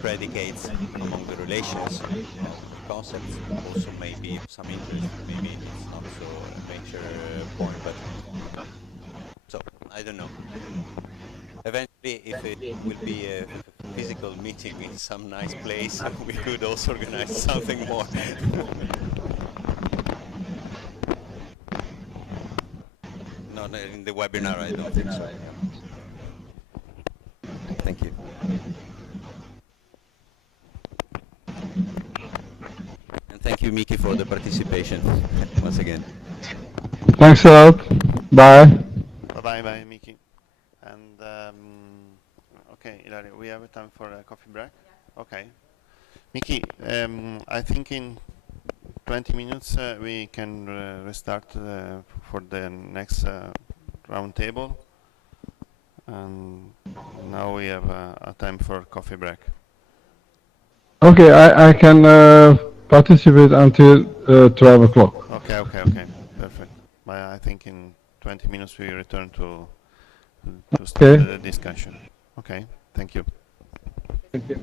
predicates among the relations of the concepts also may be of some interest. Maybe it's not so a major point, but so I don't know. Eventually, if it will be a physical meeting in some nice place, we could also organize something more. Not in the webinar, I don't think so. Yeah. Thank you. And thank you, Miki, for the participation once again. Thanks a lot. Bye. Bye bye, Mickey. And okay, Ilaria, we have time for a coffee break. Okay, Mickey, I think in 20 minutes we can restart for the next round table. And now we have a time for coffee break. Okay, I can participate until 12 o'clock. Okay, perfect. But I think in 20 minutes we return to start the discussion. Okay, thank you. Thank you.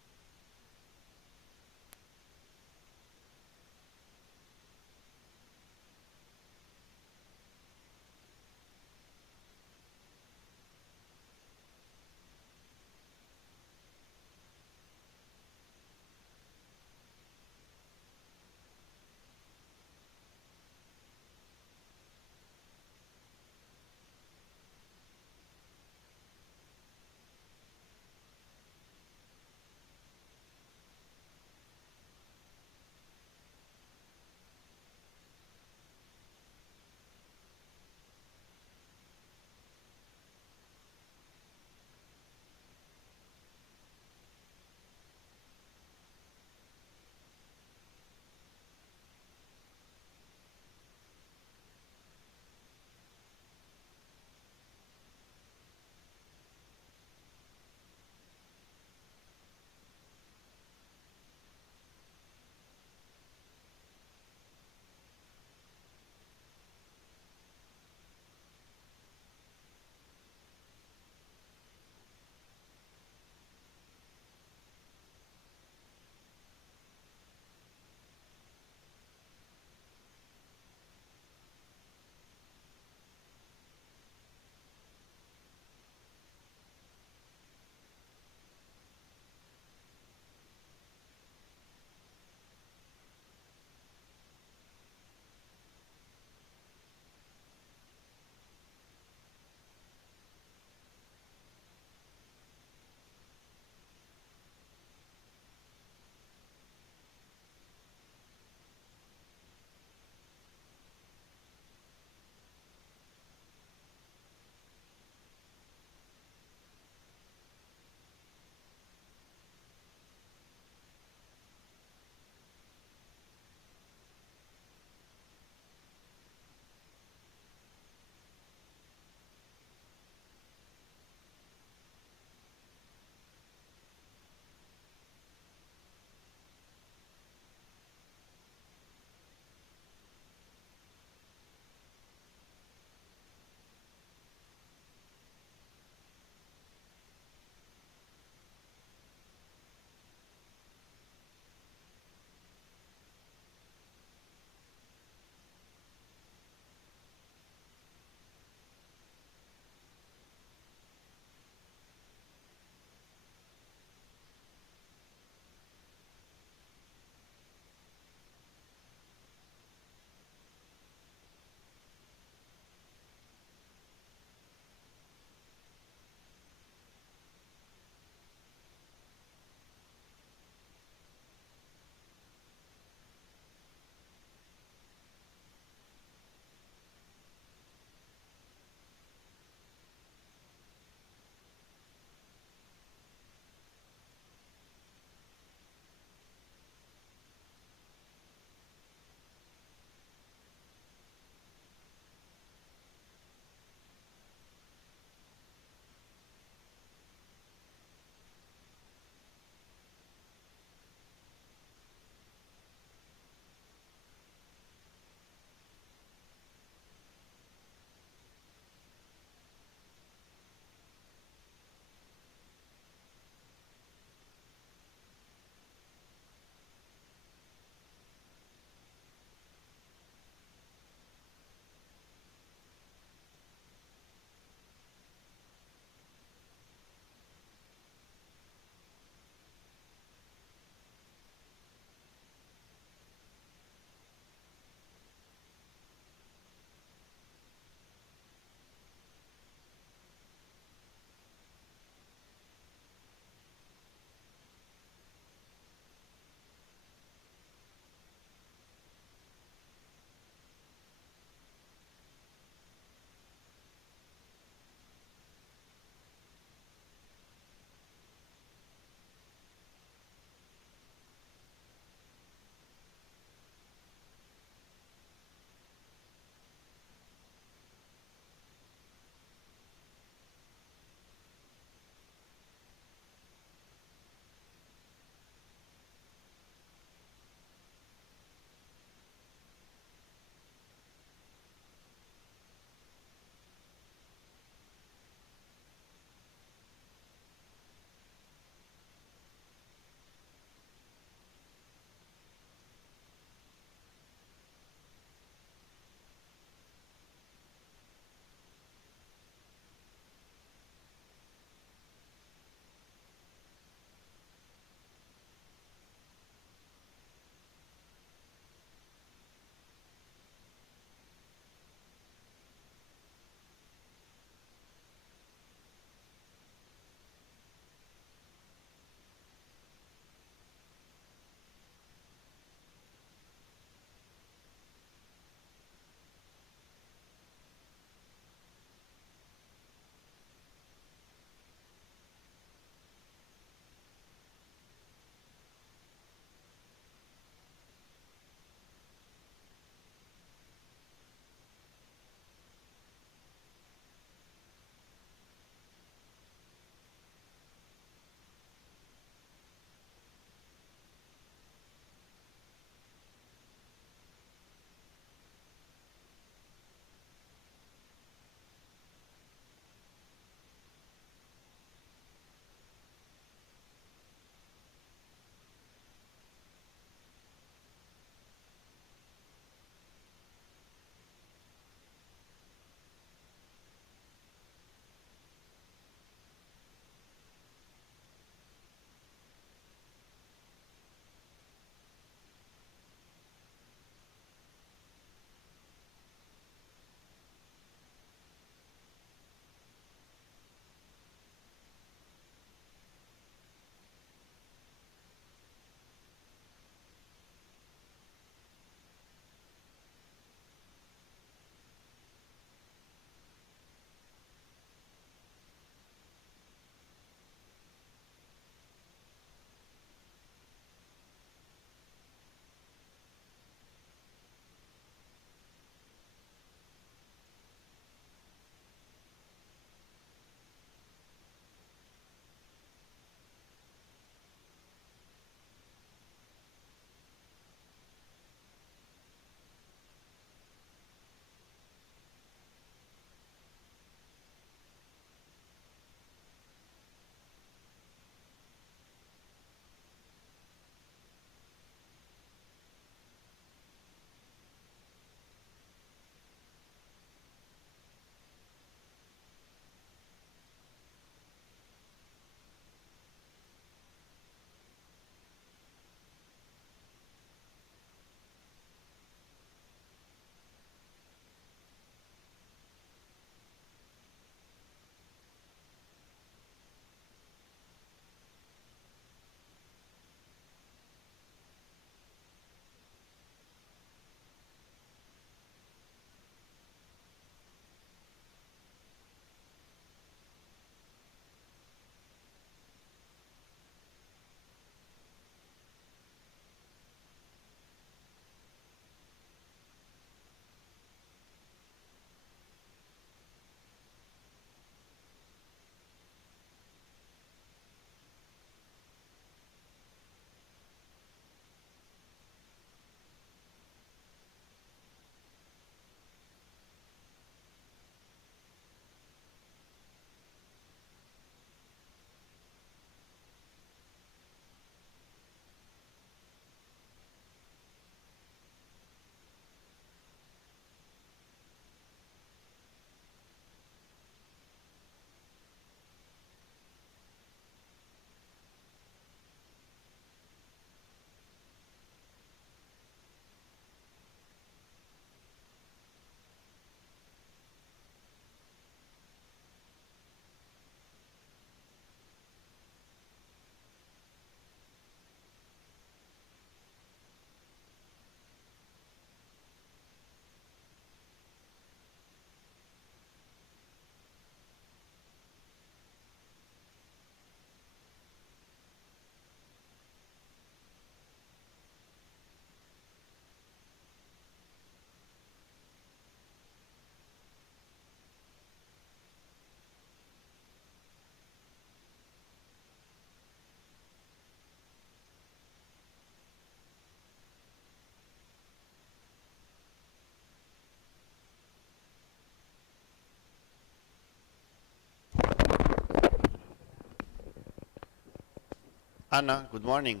Anna, good morning.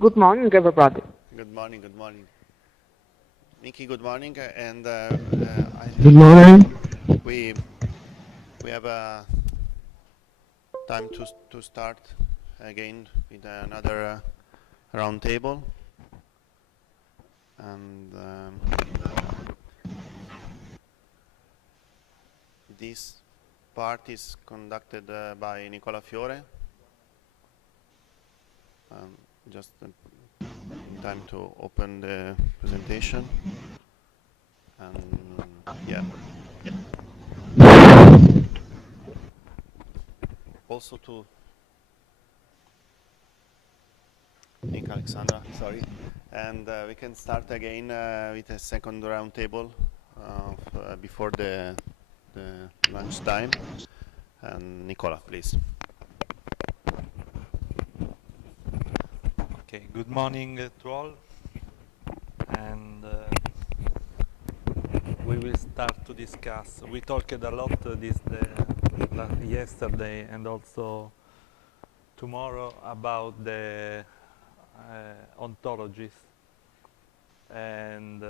Good morning, everybody. Good morning, good morning. Mickey, good morning. And I Good think morning. we have time to start again with another round table. And this part is conducted by Nicola Fiore. Just in time to open the presentation. And yeah. Also to Nick Alexandra, sorry. And we can start again with a second round table before the lunch time. And Nicola, please. Okay, good morning to all. And we will start to discuss. We talked a lot yesterday and also tomorrow about the ontologies and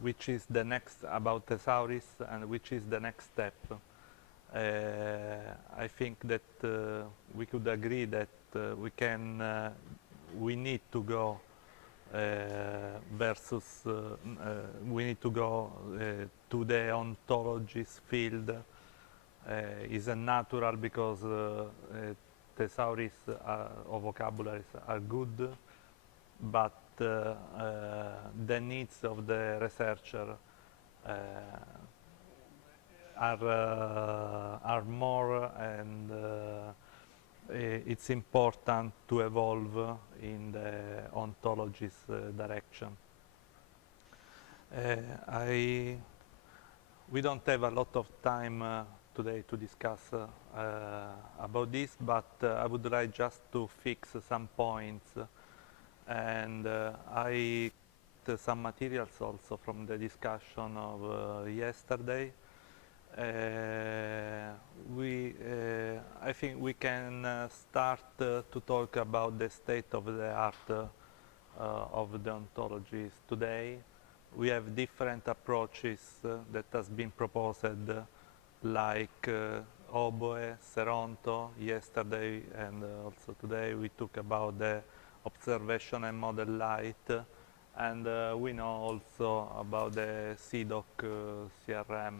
which is the next about Thesauris and which is the next step. I think that we could agree that we need to go we need to go to the ontologies field is a natural because thesauris or vocabularies are good, but the needs of the researcher are more, and it's important to evolve in the ontologies direction. We don't have a lot of time today to discuss about this, but I would like just to fix some points, and I some materials also from the discussion of yesterday. I think we can start to talk about the state of the art of the ontologies today. We have different approaches that has been proposed, like Oboe, Seronto. Yesterday and also today we talk about the observation and model light, and we know also about the CDOC CRM.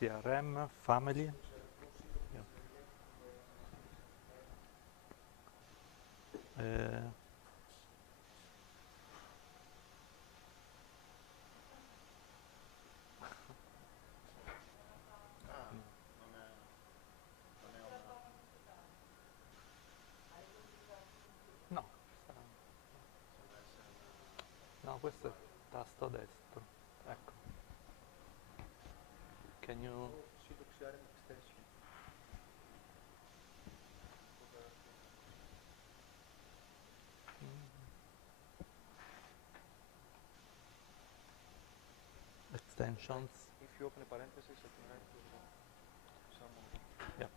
CRM family. Yeah. No, no, questo è il tasto destro. Ecco. Can you... Extensions. If you open a parenthesis, I can write some of them. Yeah.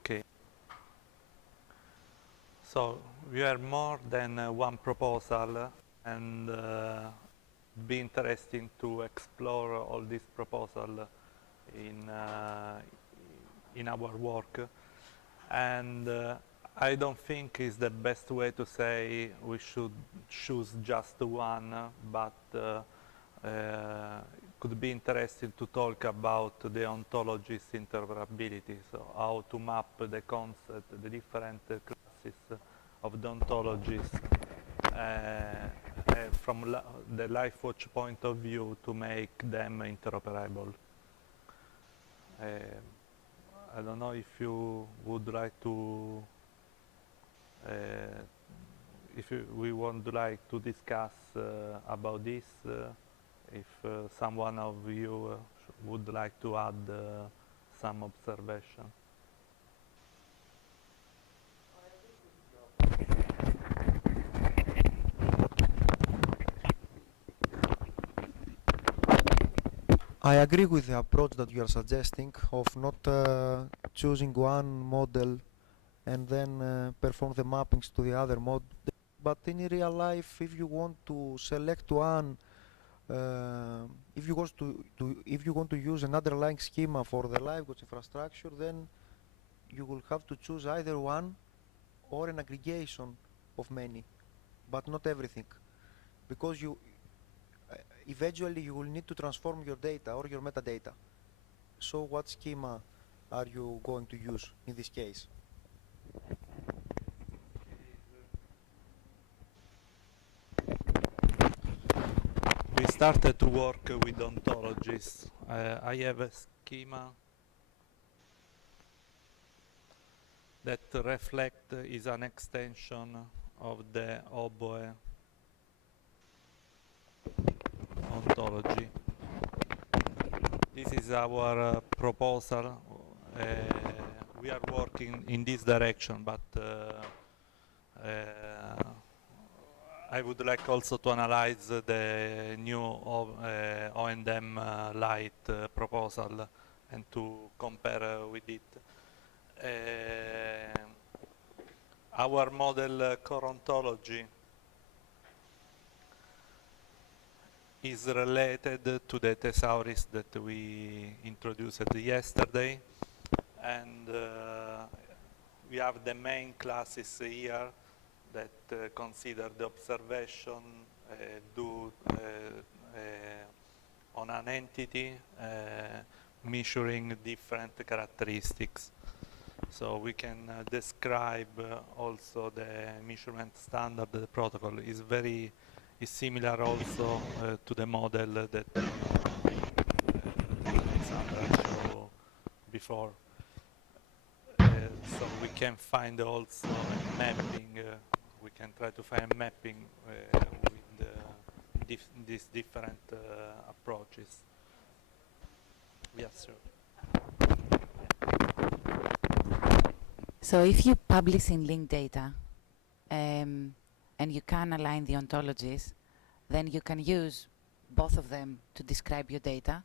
Okay. So we have more than one proposal, and be interesting to explore all these proposals in our work. And I don't think it's the best way to say we should choose just one, but could be interesting to talk about the ontologies interoperability, so how to map the concept, the different classes of the ontologies from the LifeWatch point of view to make them interoperable. I don't know if you would like to, we would like to discuss about this, if someone of you would like to add some observation. I agree with the approach that you are suggesting of not choosing one model and then perform the mappings to the other model. But in real life, if you want to select one, if you want to use an underlying schema for the live goods infrastructure, then you will have to choose either one or an aggregation of many, but not everything, because eventually you will need to transform your data or your metadata. So what schema are you going to use in this case? We started to work with ontologies. I have a schema that reflect is an extension of the oboe ontology. This is our proposal. We are working in this direction, but I would like also to analyze the new O&M Lite proposal and to compare with it. Our model core ontology is related to the Thesauris that we introduced yesterday, and we have the main classes here that consider the observation due on an entity measuring different characteristics. So we can describe also the measurement standard. The protocol is similar also to the model that Alexandra showed before. So we can find also a mapping. We can try to find mapping with these different approaches. Yes, sir. So if you publish in linked data and you can align the ontologies, then you can use both of them to describe your data.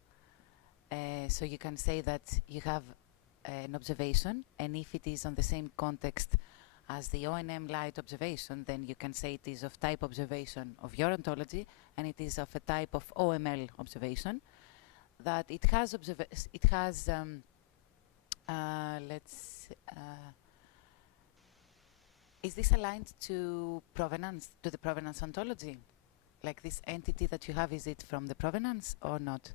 So you can say that you have an observation, and if it is on the same context as the O&M Lite observation, then you can say it is of type observation of your ontology, and it is of a type of OML observation. That it has is this aligned to provenance, to the provenance ontology? Like this entity that you have, is it from the provenance or not?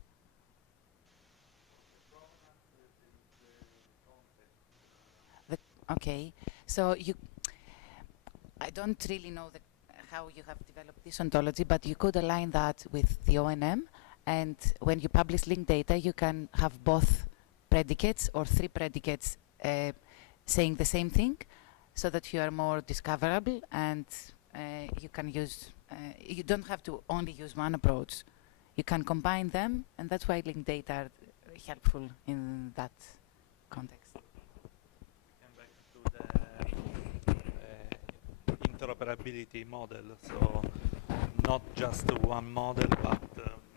Okay, so I don't really know how you have developed this ontology, but you could align that with the O&M, and when you publish linked data, you can have both predicates or three predicates saying the same thing, so that you are more discoverable, and you can use, you don't have to only use one approach. You can combine them, and that's why linked data are helpful in that context. Interoperability model, so not just one model, but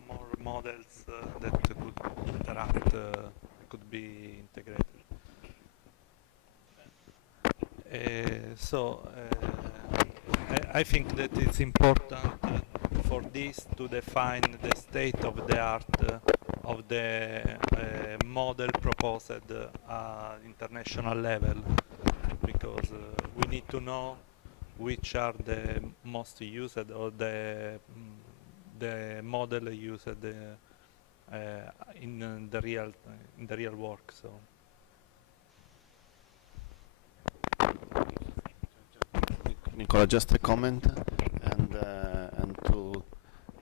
more models that could interact, could be integrated. I think that it's important for this to define the state of the art of the model proposed at international level, because we need to know which are the most used or the model used in the real work. So. Nicola, just a comment, and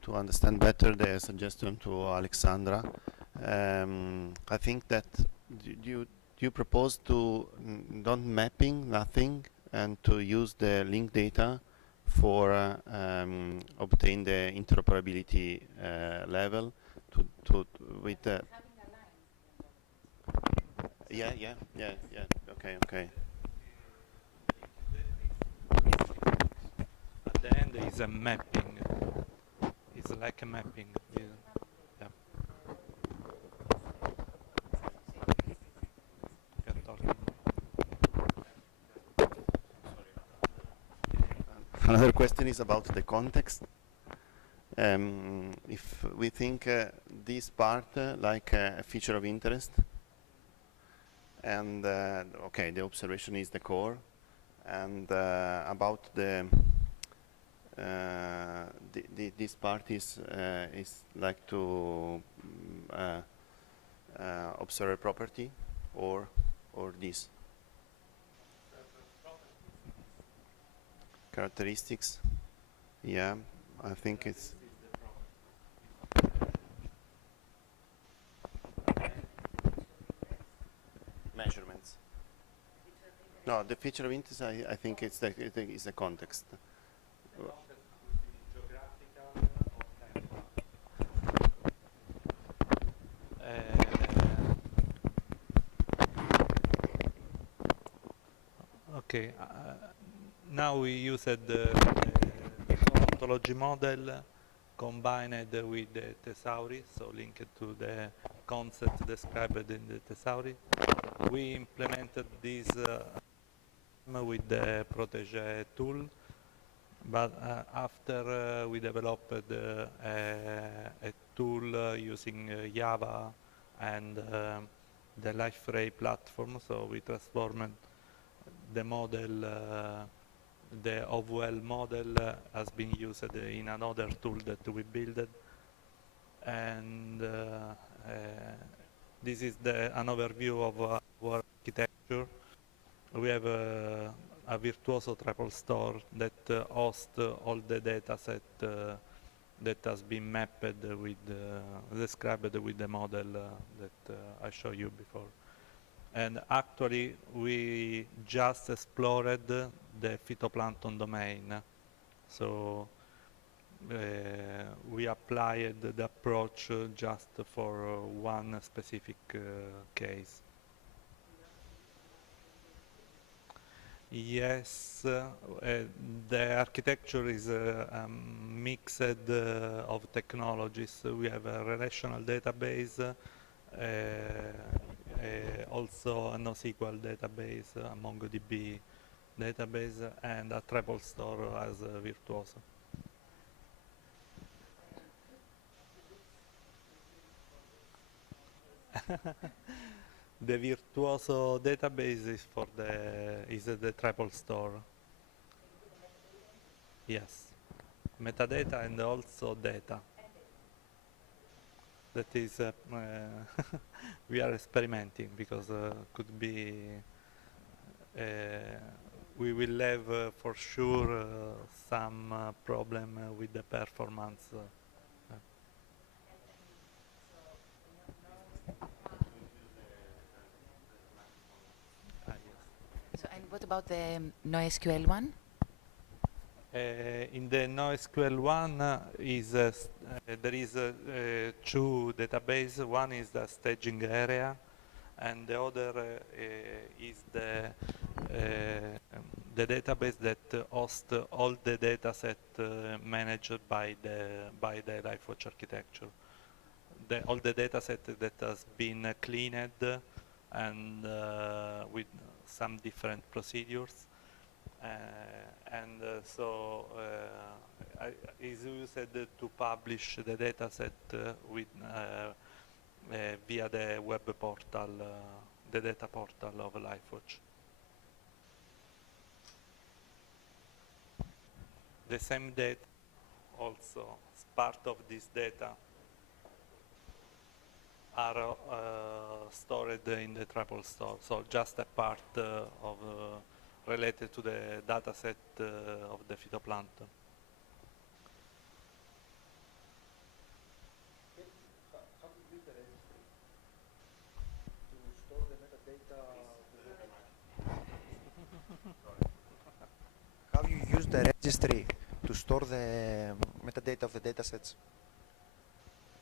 to understand better the suggestion to Alexandra. I think that do you propose to don't mapping nothing and to use the linked data for obtain the interoperability level to with the yeah. Okay. At the end is a mapping. It's like a mapping. Yeah. You're talking. Another question is about the context. If we think this part like a feature of interest, and okay, the observation is the core, and about this part is like to observe a property or this characteristics. Yeah, I think it's measurements. No, the feature of interest. I think it's the context. Okay, now we used the ontology model combined with the Thesauri, so linked to the concept described in the Thesauri. We implemented this with the Protege tool, but after we developed a tool using Java and the LifeRay platform, so we transformed the model, the OVL model has been used in another tool that we built, and this is an overview of our architecture. We have a Virtuoso triple store that hosts all the data set that has been mapped with, described with the model that I showed you before. And actually, we just explored the phytoplankton domain. So we applied the approach just for one specific case. Yes, the architecture is a mix of technologies. We have a relational database, also a NoSQL database, a MongoDB database, and a triple store as a Virtuoso. The Virtuoso database is for the triple store. Yes, metadata and also data. That is, we are experimenting because could be, we will have for sure some problem with the performance. So, and what about the NoSQL one? In the NoSQL one there is two databases. One is the staging area, and the other is the database that hosts all the data set managed by the LifeWatch architecture. All the data set that has been cleaned and with some different procedures. So is used to publish the dataset with via the web portal, the data portal of LifeWatch. The same data also, part of this data, are stored in the triple store. So just a part of related to the dataset of the phytoplankton. How do you use the registry to store the metadata Have you used the registry to store the metadata of the datasets?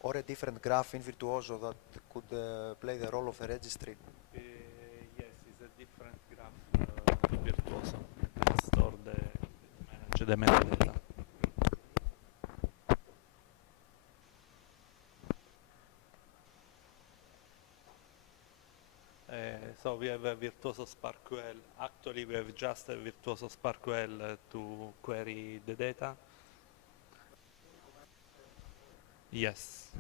Or a different graph in Virtuoso that could play the role of a registry? Yes, it's a different graph in Virtuoso. Store manage the metadata. So we have a Virtuoso SparkQL. Actually, we have just a Virtuoso SparkQL to query the data. Yes.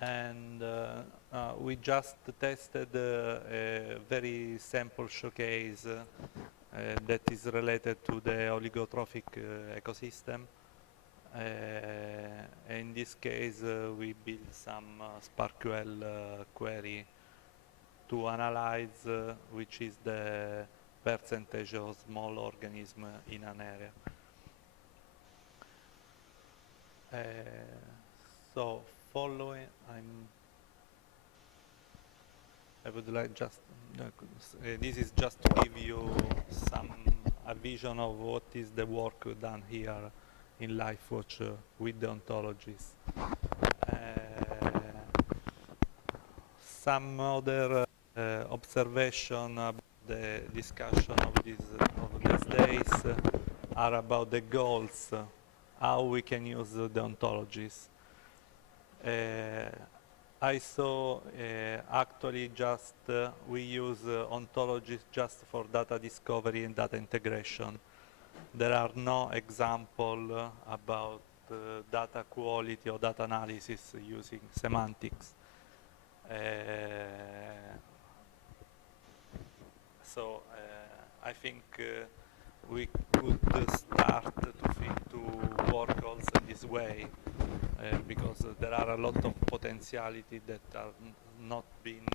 And we just tested a very simple showcase that is related to the oligotrophic ecosystem. In this case, we built some SparkQL query to analyze which is the percentage of small organism in an area. So following, I would like just, this is just to give you a vision of what is the work done here in LifeWatch with the ontologies. Some other observation about the discussion of these days are about the goals, how we can use the ontologies. I saw actually just we use ontologies just for data discovery and data integration. There are no example about data quality or data analysis using semantics. So I think we could start to work also in this way because there are a lot of potentiality that are not been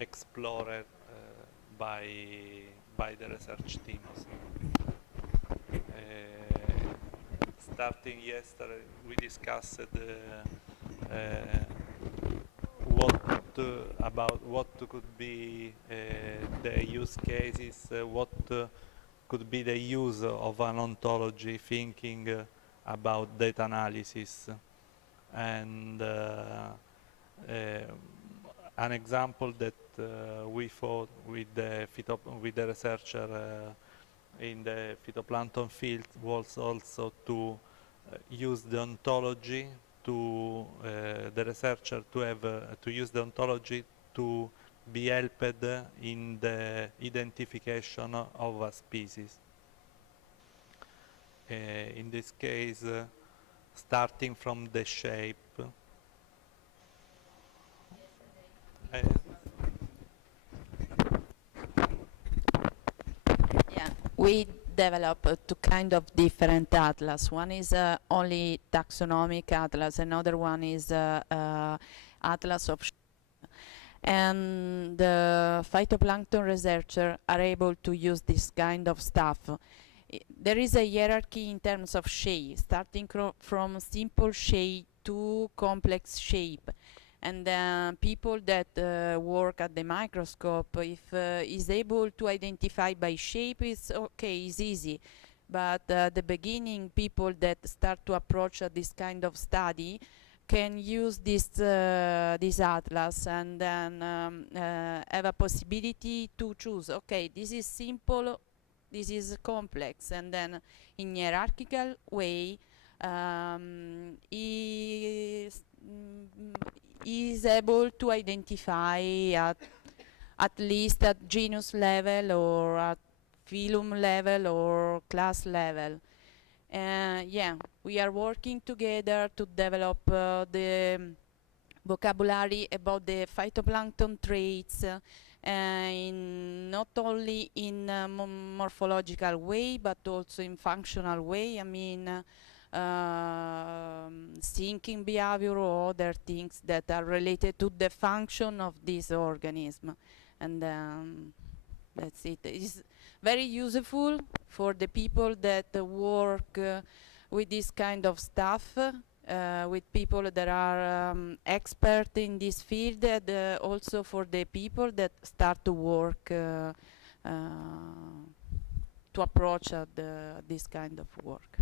explored by the research teams. Starting yesterday, we discussed about what could be the use cases, what could be the use of an ontology, thinking about data analysis. And an example that we thought with the researcher in the phytoplankton field was also to use the ontology to the researcher to have to use the ontology to be helped in the identification of a species. In this case, starting from the shape. Yeah, we developed two kind of different atlas. One is only taxonomic atlas, another one is atlas of and the phytoplankton researcher are able to use this kind of stuff. There is a hierarchy in terms of shape, starting from simple shape to complex shape. And people that work at the microscope, if is able to identify by shape, it's okay, it's easy. But at the beginning, people that start to approach this kind of study can use this atlas and then have a possibility to choose, okay, this is simple, this is complex, and then in hierarchical way is able to identify at least at genus level or at phylum level or class level. Yeah, we are working together to develop the vocabulary about the phytoplankton traits in not only in morphological way but also in functional way. I mean thinking behavior or other things that are related to the function of this organism. And that's it. It's very useful for the people that work with this kind of stuff, with people that are expert in this field, and also for the people that start to work to approach this kind of work.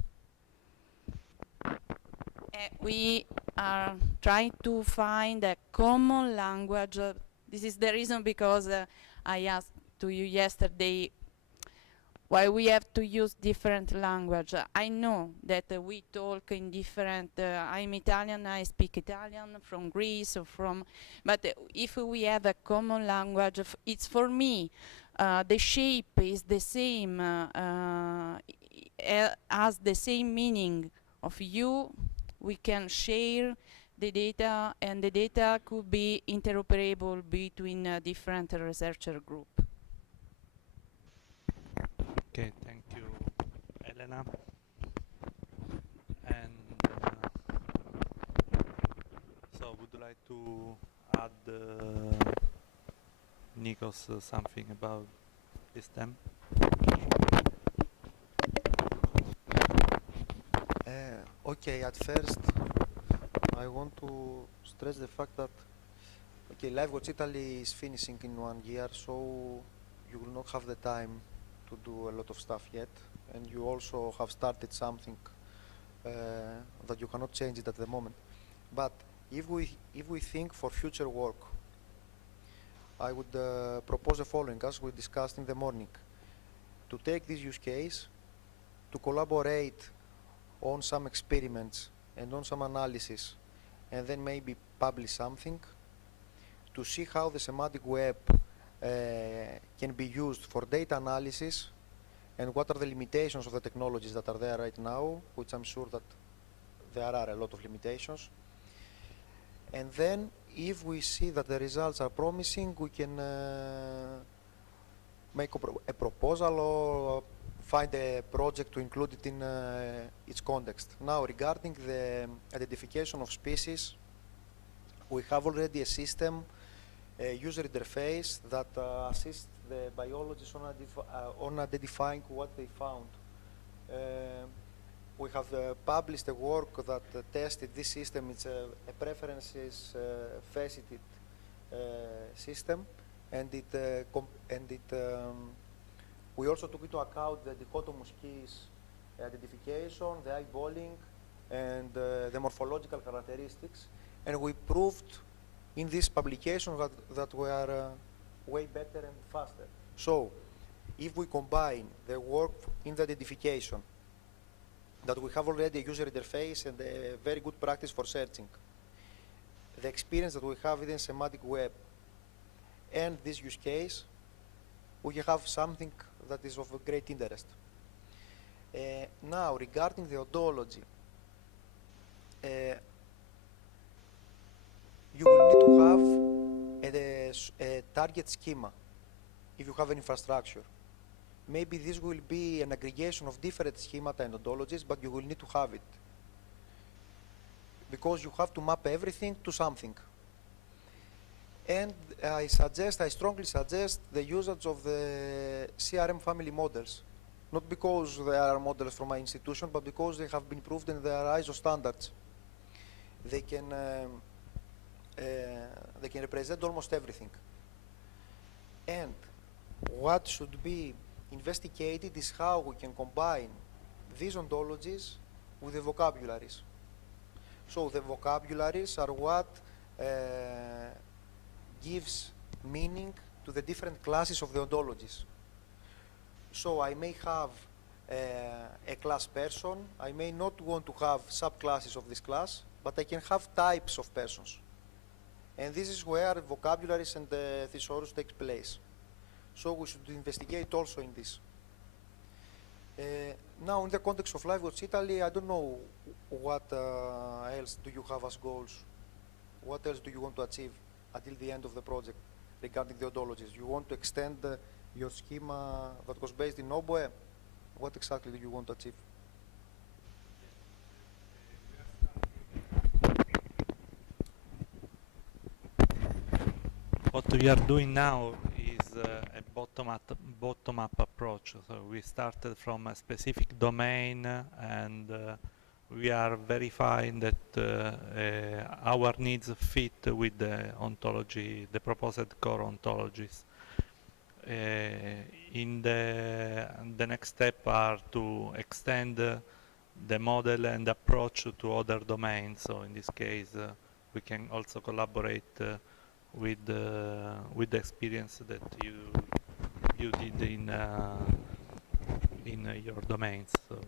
We are trying to find a common language. This is the reason because I asked to you yesterday why we have to use different language. I know that we talk in different, I'm Italian, I speak Italian from Greece or from, but if we have a common language, it's for me, the shape is the same, has the same meaning of you, we can share the data, and the data could be interoperable between different researcher groups. Okay, thank you, Elena. And so, would you like to add, Nikos, something about this theme? Okay, at first, I want to stress the fact that LiveWatch Italy is finishing in 1 year, so you will not have the time to do a lot of stuff yet, and you also have started something that you cannot change it at the moment. But if we think for future work, I would propose the following, as we discussed in the morning, to take this use case, to collaborate on some experiments and on some analysis, and then maybe publish something, to see how the semantic web can be used for data analysis, and what are the limitations of the technologies that are there right now, which I'm sure that there are a lot of limitations. And then, if we see that the results are promising, we can make a proposal or find a project to include it in its context. Now, regarding the identification of species, we have already a system, a user interface that assists the biologists on identifying what they found. We have published a work that tested this system. It's a preferences faceted system, and we also took into account the dichotomous keys identification, the eyeballing, and the morphological characteristics, and we proved in this publication that we are way better and faster. So, if we combine the work in the identification, that we have already a user interface and a very good practice for searching, the experience that we have within semantic web, and this use case, we have something that is of great interest. Now, regarding the ontology, you will need to have a target schema if you have an infrastructure. Maybe this will be an aggregation of different schemata and ontologies, but you will need to have it, because you have to map everything to something. And I strongly suggest the usage of the CRM family models, not because they are models from my institution, but because they have been proved in their ISO standards. They can represent almost everything. And what should be investigated is how we can combine these ontologies with the vocabularies. So the vocabularies are what gives meaning to the different classes of the ontologies. So I may have a class person, I may not want to have subclasses of this class, but I can have types of persons. And this is where vocabularies and the thesaurus takes place. So we should investigate also in this. Now, in the context of LiveWatch Italy, I don't know what else do you have as goals. What else do you want to achieve until the end of the project regarding the ontologies? You want to extend your schema that was based in Oboe? What exactly do you want to achieve? What we are doing now is a bottom-up approach. So we started from a specific domain, and we are verifying that our needs fit with the ontology, the proposed core ontologies. in the next step are to extend the model and approach to other domains. So in this case, we can also collaborate with the experience that you did in your domains. So.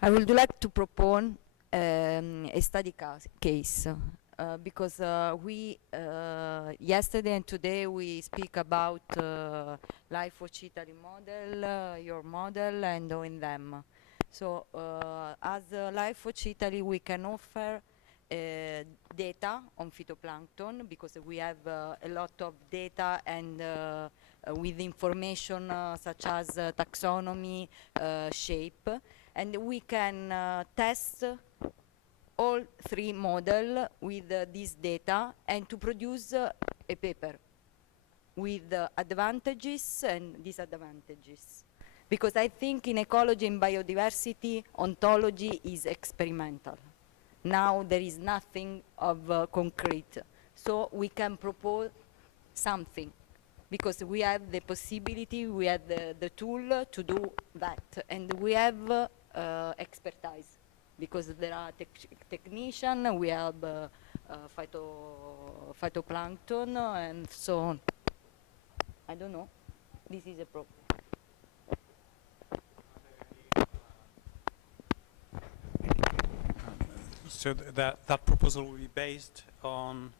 I would like to propose a study case because we yesterday and today we speak about Life Watch Italy model, your model, and knowing them. So as Life Watch Italy, we can offer data on phytoplankton because we have a lot of data and with information such as taxonomy, shape, and we can test all three models with this data and to produce a paper with advantages and disadvantages. Because I think in ecology and biodiversity, ontology is experimental. Now there is nothing of concrete. So we can propose something because we have the possibility, we have the tool to do that. And we have expertise because there are technicians, we have phytoplankton and so on. I don't know. This is a problem. So that proposal will be based on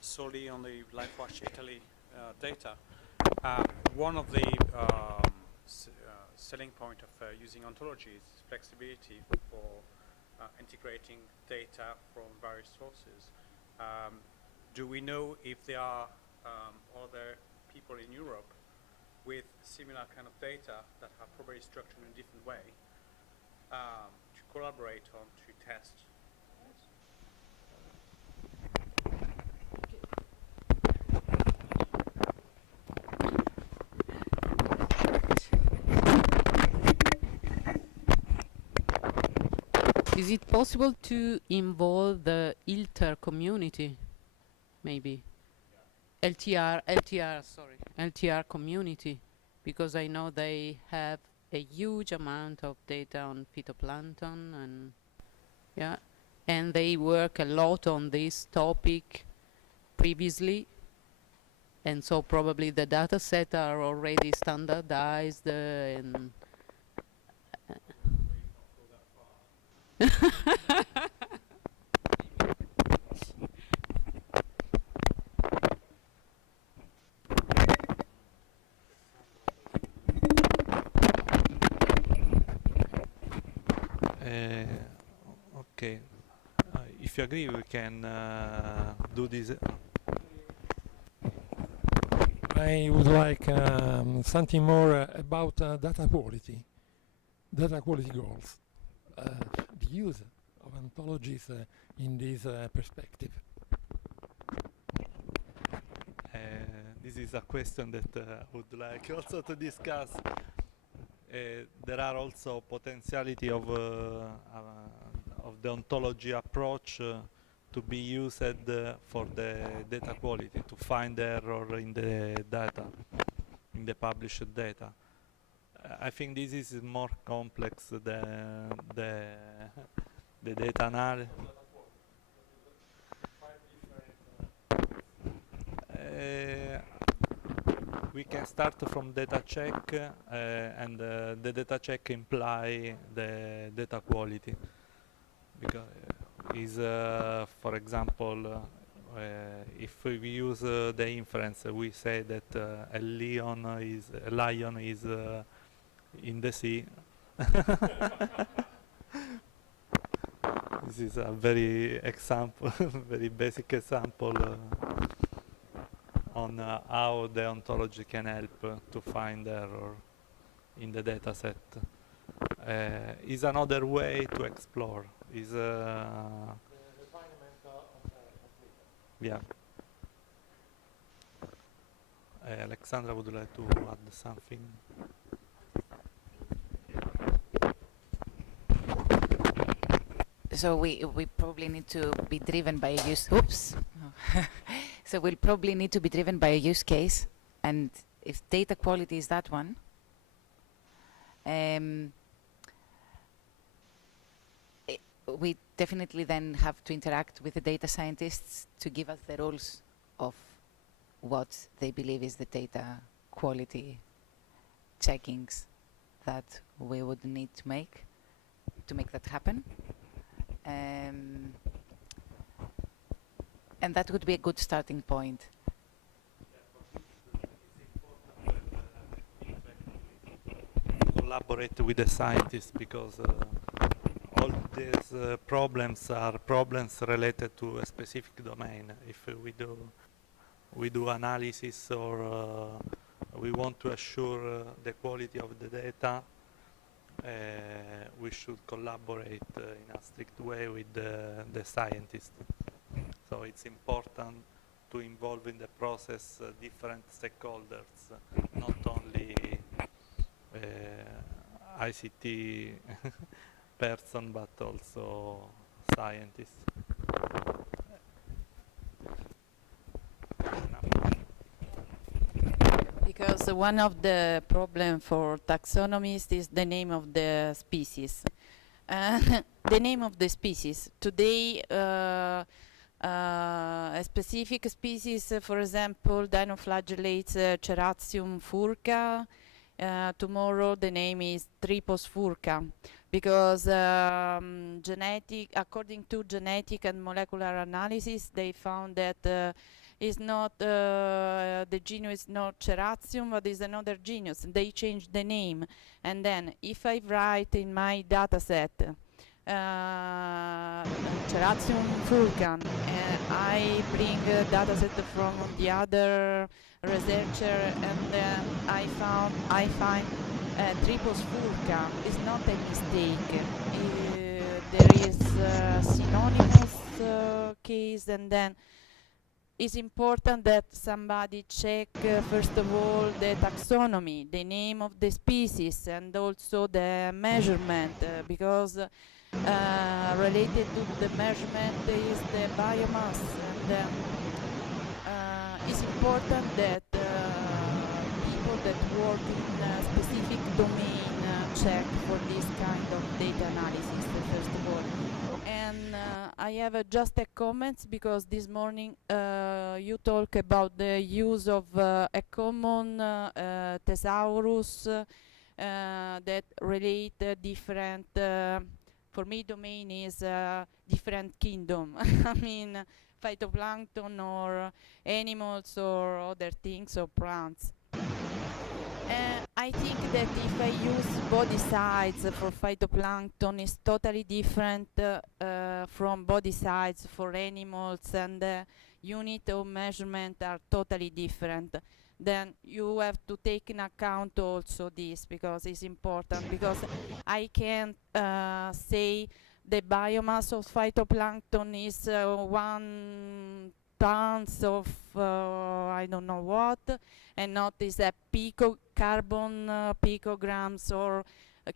solely on the LifeWatch Italy data. One of the selling point of using ontology is flexibility for integrating data from various sources. Do we know if there are other people in Europe with similar kind of data that are probably structured in a different way to collaborate on to test? Is it possible to involve the ILTER community, maybe? LTR community, because I know they have a huge amount of data on phytoplankton and yeah, and they work a lot on this topic previously, and so probably the data set are already standardized and Okay, if you agree, we can do this. I would like something more about data quality goals, the use of ontologies in this perspective. This is a question that I would like also to discuss. There are also potentiality of the ontology approach to be used for the data quality, to find error in the data, in the published data. I think this is more complex than the data analysis. We can start from data check and the data check imply the data quality, because is for example if we use the inference, we say that a lion is in the sea. This is a very very basic example on how the ontology can help to find error in the data set. Is another way to explore. Is yeah. Alexandra, would you like to add something? So we probably need to be driven by a use. Oops. So we'll probably need to be driven by a use case, and if data quality is that one, we definitely then have to interact with the data scientists to give us the rules of what they believe is the data quality checkings that we would need to make that happen. And that would be a good starting point. Collaborate with the scientists, because all these problems are problems related to a specific domain. If we do analysis, or we want to assure the quality of the data, we should collaborate in a strict way with the scientists. So it's important to involve in the process different stakeholders, not only ICT person, but also scientists. Because one of the problem for taxonomists is the name of the species. The name of the species. Today, a specific species, for example, dinoflagellates Ceratium furca. Tomorrow the name is Tripos furca, because according to genetic and molecular analysis, they found that is not the genus is not Ceratium, but is another genus. They changed the name, and then if I write in my data set Ceratium furcan, I bring a data set from the other researcher, and then I find Tripos furca. Is not a mistake. There is a synonymous case, and then it's important that somebody check first of all the taxonomy, the name of the species, and also the measurement, because related to the measurement is the biomass, and it's important that people that work in a specific domain check for this kind of data analysis first of all. And I have just a comment, because this morning you talk about the use of a common thesaurus that relate different. For me, domain is different kingdom. I mean, phytoplankton or animals or other things or plants. I think that if I use body size for phytoplankton, is totally different from body size for animals, and unit of measurement are totally different. Then you have to take in account also this, because it's important, because I can't say the biomass of phytoplankton is 1 tons of I don't know what, and not is a carbon picograms or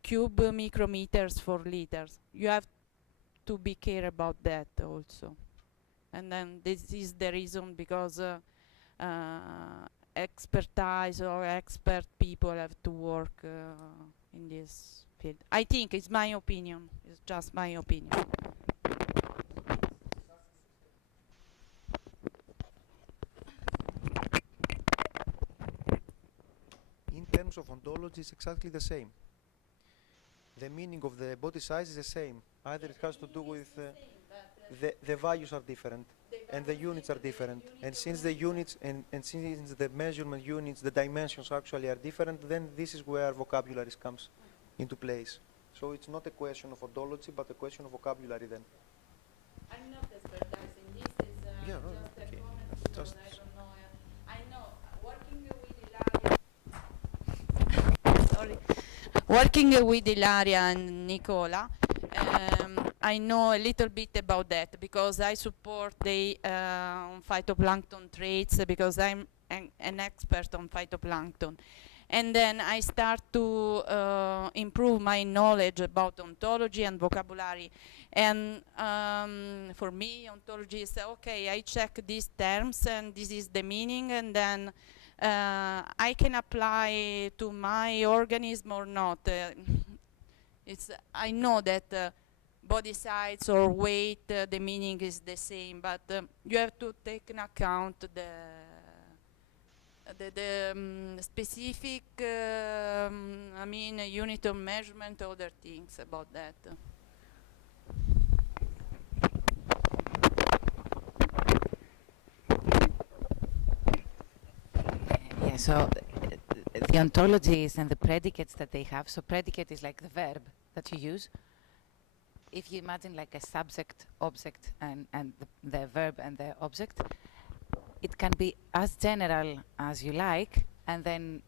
cube micrometers for liters. You have to be care about that also. And then this is the reason, because expertise or expert people have to work in this field. I think it's my opinion. It's just my opinion. In terms of ontology, it's exactly the same. The meaning of the body size is the same. Either it has to do with the values are different, and the units are different. And since the units and since the measurement units, the dimensions actually are different, then this is where vocabulary comes into place. So it's not a question of ontology, but a question of vocabulary then. I'm not expertising this. Is Yeah, no, just a okay. comment, because Just- I don't know. I know working with Ilaria. Sorry, working with Ilaria and Nicola. I know a little bit about that, because I support the phytoplankton traits, because I'm an expert on phytoplankton. And then I start to improve my knowledge about ontology and vocabulary. And for me, ontology is okay. I check these terms, and this is the meaning, and then I can apply to my organism or not. I know that body size or weight, the meaning is the same, but you have to take in account the specific, I mean, unit of measurement, other things about that. Yeah, so the ontologies and the predicates that they have, so predicate is like the verb that you use. If you imagine like a subject, object, and the verb and the object, it can be as general as you like, and then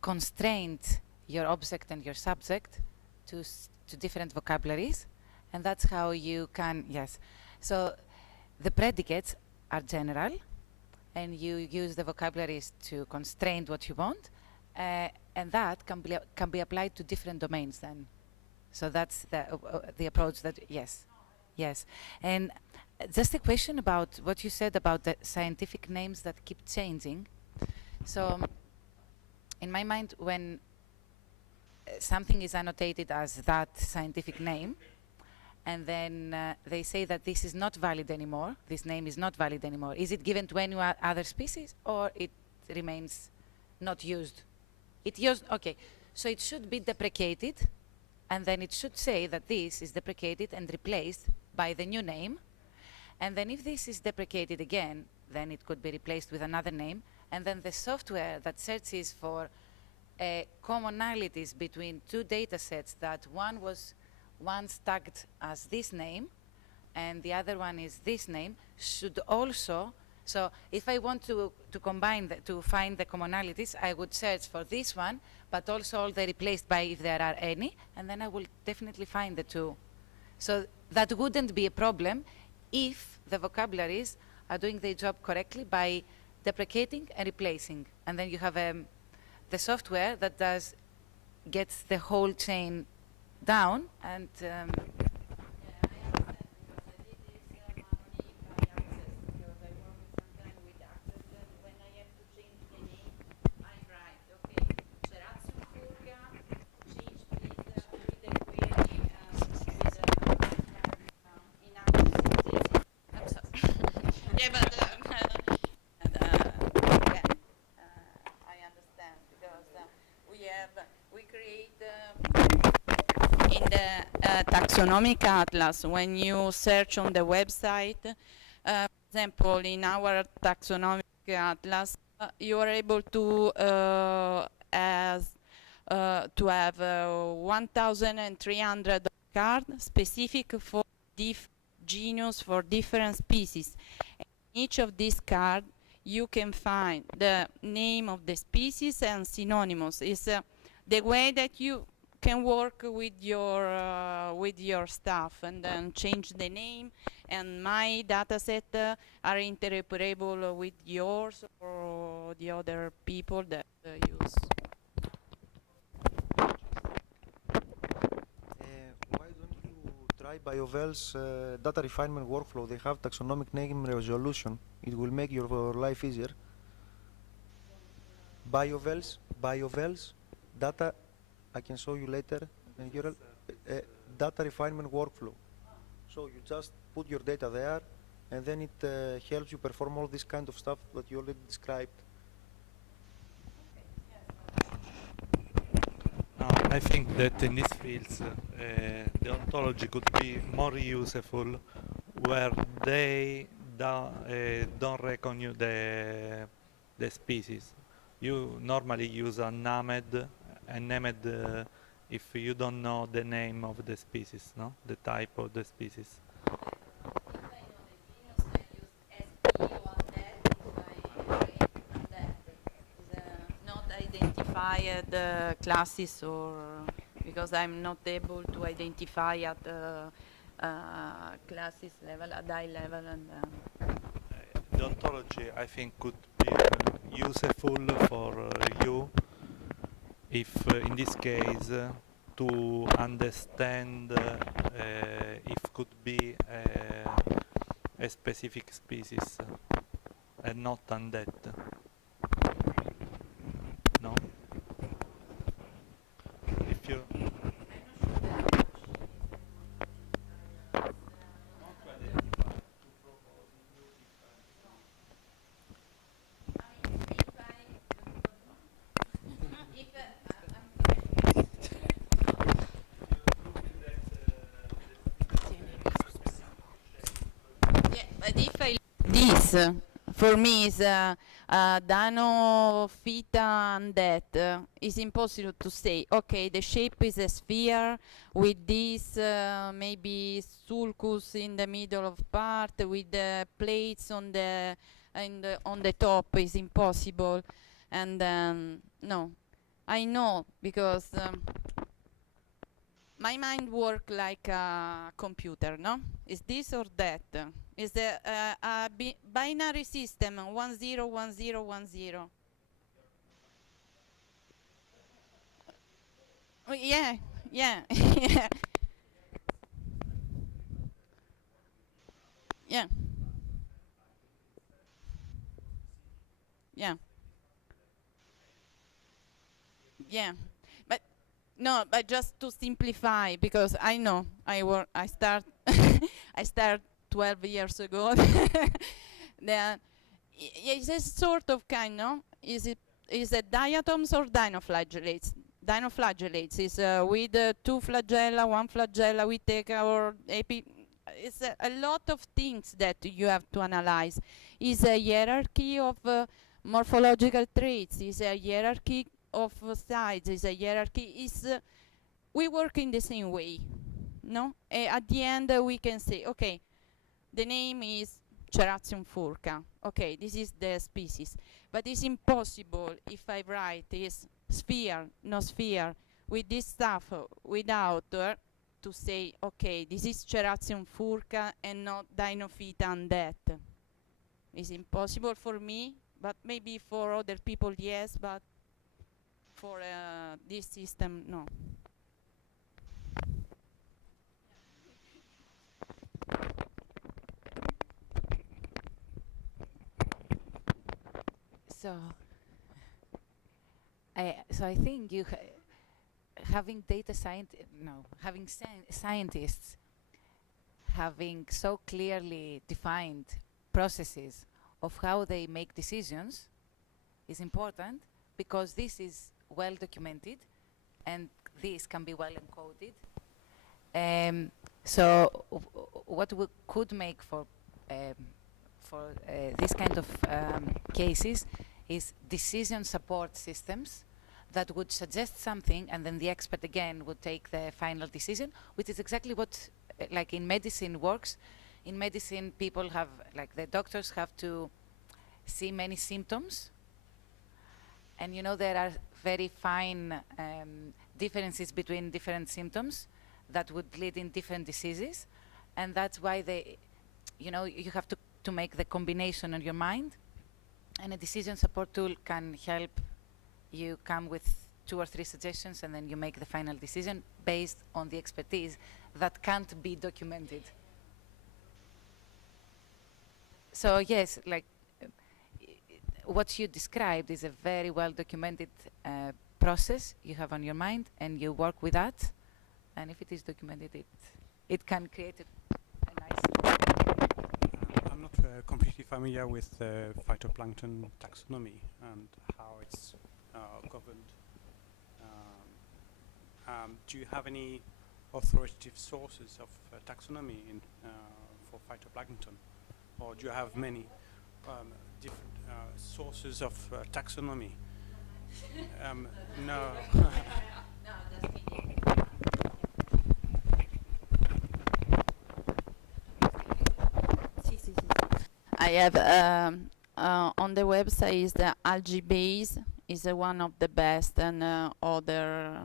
constrain your object and your subject to different vocabularies, and that's how you can, yes. So the predicates are general, and you use the vocabularies to constrain what you want, and that can be applied to different domains then. So that's the approach that, yes, yes. And just a question about what you said about the scientific names that keep changing. So in my mind, when something is annotated as that scientific name, and then they say that this is not valid anymore, this name is not valid anymore, is it given to any other species, or it remains not used? It used, okay, so it should be deprecated, and then it should say that this is deprecated and replaced by the new name, and then if this is deprecated again, then it could be replaced with another name, and then the software that searches for commonalities between two data sets, that one was once tagged as this name and the other one is this name, should also, so if I want to combine, to find the commonalities, I would search for this one, but also all the replaced by if there are any, and then I will definitely find the two. So that wouldn't be a problem if the vocabularies are doing their job correctly by deprecating and replacing. And then you have the software that gets the whole chain down, and yeah, but I understand, because we create in the taxonomic atlas, when you search on the website, for example, in our taxonomic atlas, you are able to have 1,300 cards specific for genus, for different species. Each of these cards, you can find the name of the species and synonymous. Is the way that you can work with your stuff, and then change the name, and my data set are interoperable with yours or the other people that use. Why don't you try BioVel's data refinement workflow? They have taxonomic name resolution. It will make your life easier. BioVel's data, I can show you later, data refinement workflow. So you just put your data there, and then it helps you perform all this kind of stuff that you already described. I think that in these fields the ontology could be more useful where they don't reckon you the species. You normally use a named if you don't know the name of the species, no? The type of the species. Not identified classes, or because I'm not able to identify at classes level, at eye level, and The ontology, I think, could be useful for you if, in this case, to understand if could be a specific species and not undead. No? If you Yeah, but if I this for me is Dano Fita Undead. It's impossible to say. Okay, the shape is a sphere with this maybe sulcus in the middle of part with the plates on the on the top. Is impossible, and no, I know because. My mind work like a computer, no? Is this or that? Is a binary system 101010? Oh, yeah, yeah, yeah, yeah, yeah, yeah. But no, but just to simplify, because I know I start, I start 12 years ago. Then it's a sort of kind, no? Is it diatoms or dinoflagellates? Dinoflagellates is with two flagella, one flagella. We take our it's a lot of things that you have to analyze. Is a hierarchy of morphological traits. Is a hierarchy of sides. Is a hierarchy. Is we work in the same way, no? At the end, we can say, okay, the name is Ceratium furca. Okay, this is the species. But it's impossible if I write this sphere, no sphere, with this stuff without to say, okay, this is Ceratium furca and not Dinophyta undead. It's impossible for me, but maybe for other people, yes, but for this system, no. So, I think having data having scientists having so clearly defined processes of how they make decisions is important, because this is well documented and this can be well encoded. So what we could make for this kind of cases is decision support systems that would suggest something, and then the expert again would take the final decision, which is exactly what like in medicine works. In medicine, people have, like the doctors have to see many symptoms, and you know there are very fine differences between different symptoms that would lead in different diseases, and that's why you have to make the combination on your mind, and a decision support tool can help you come with 2 or 3 suggestions, and then you make the final decision based on the expertise that can't be documented. So yes, like what you described is a very well documented process you have on your mind, and you work with that, and if it is documented, it can create a nice. I'm not completely familiar with phytoplankton taxonomy and how it's governed. Do you have any authoritative sources of taxonomy for phytoplankton, or do you have many different sources of taxonomy? No. I have on the website is the AlgaeBase is one of the best, and other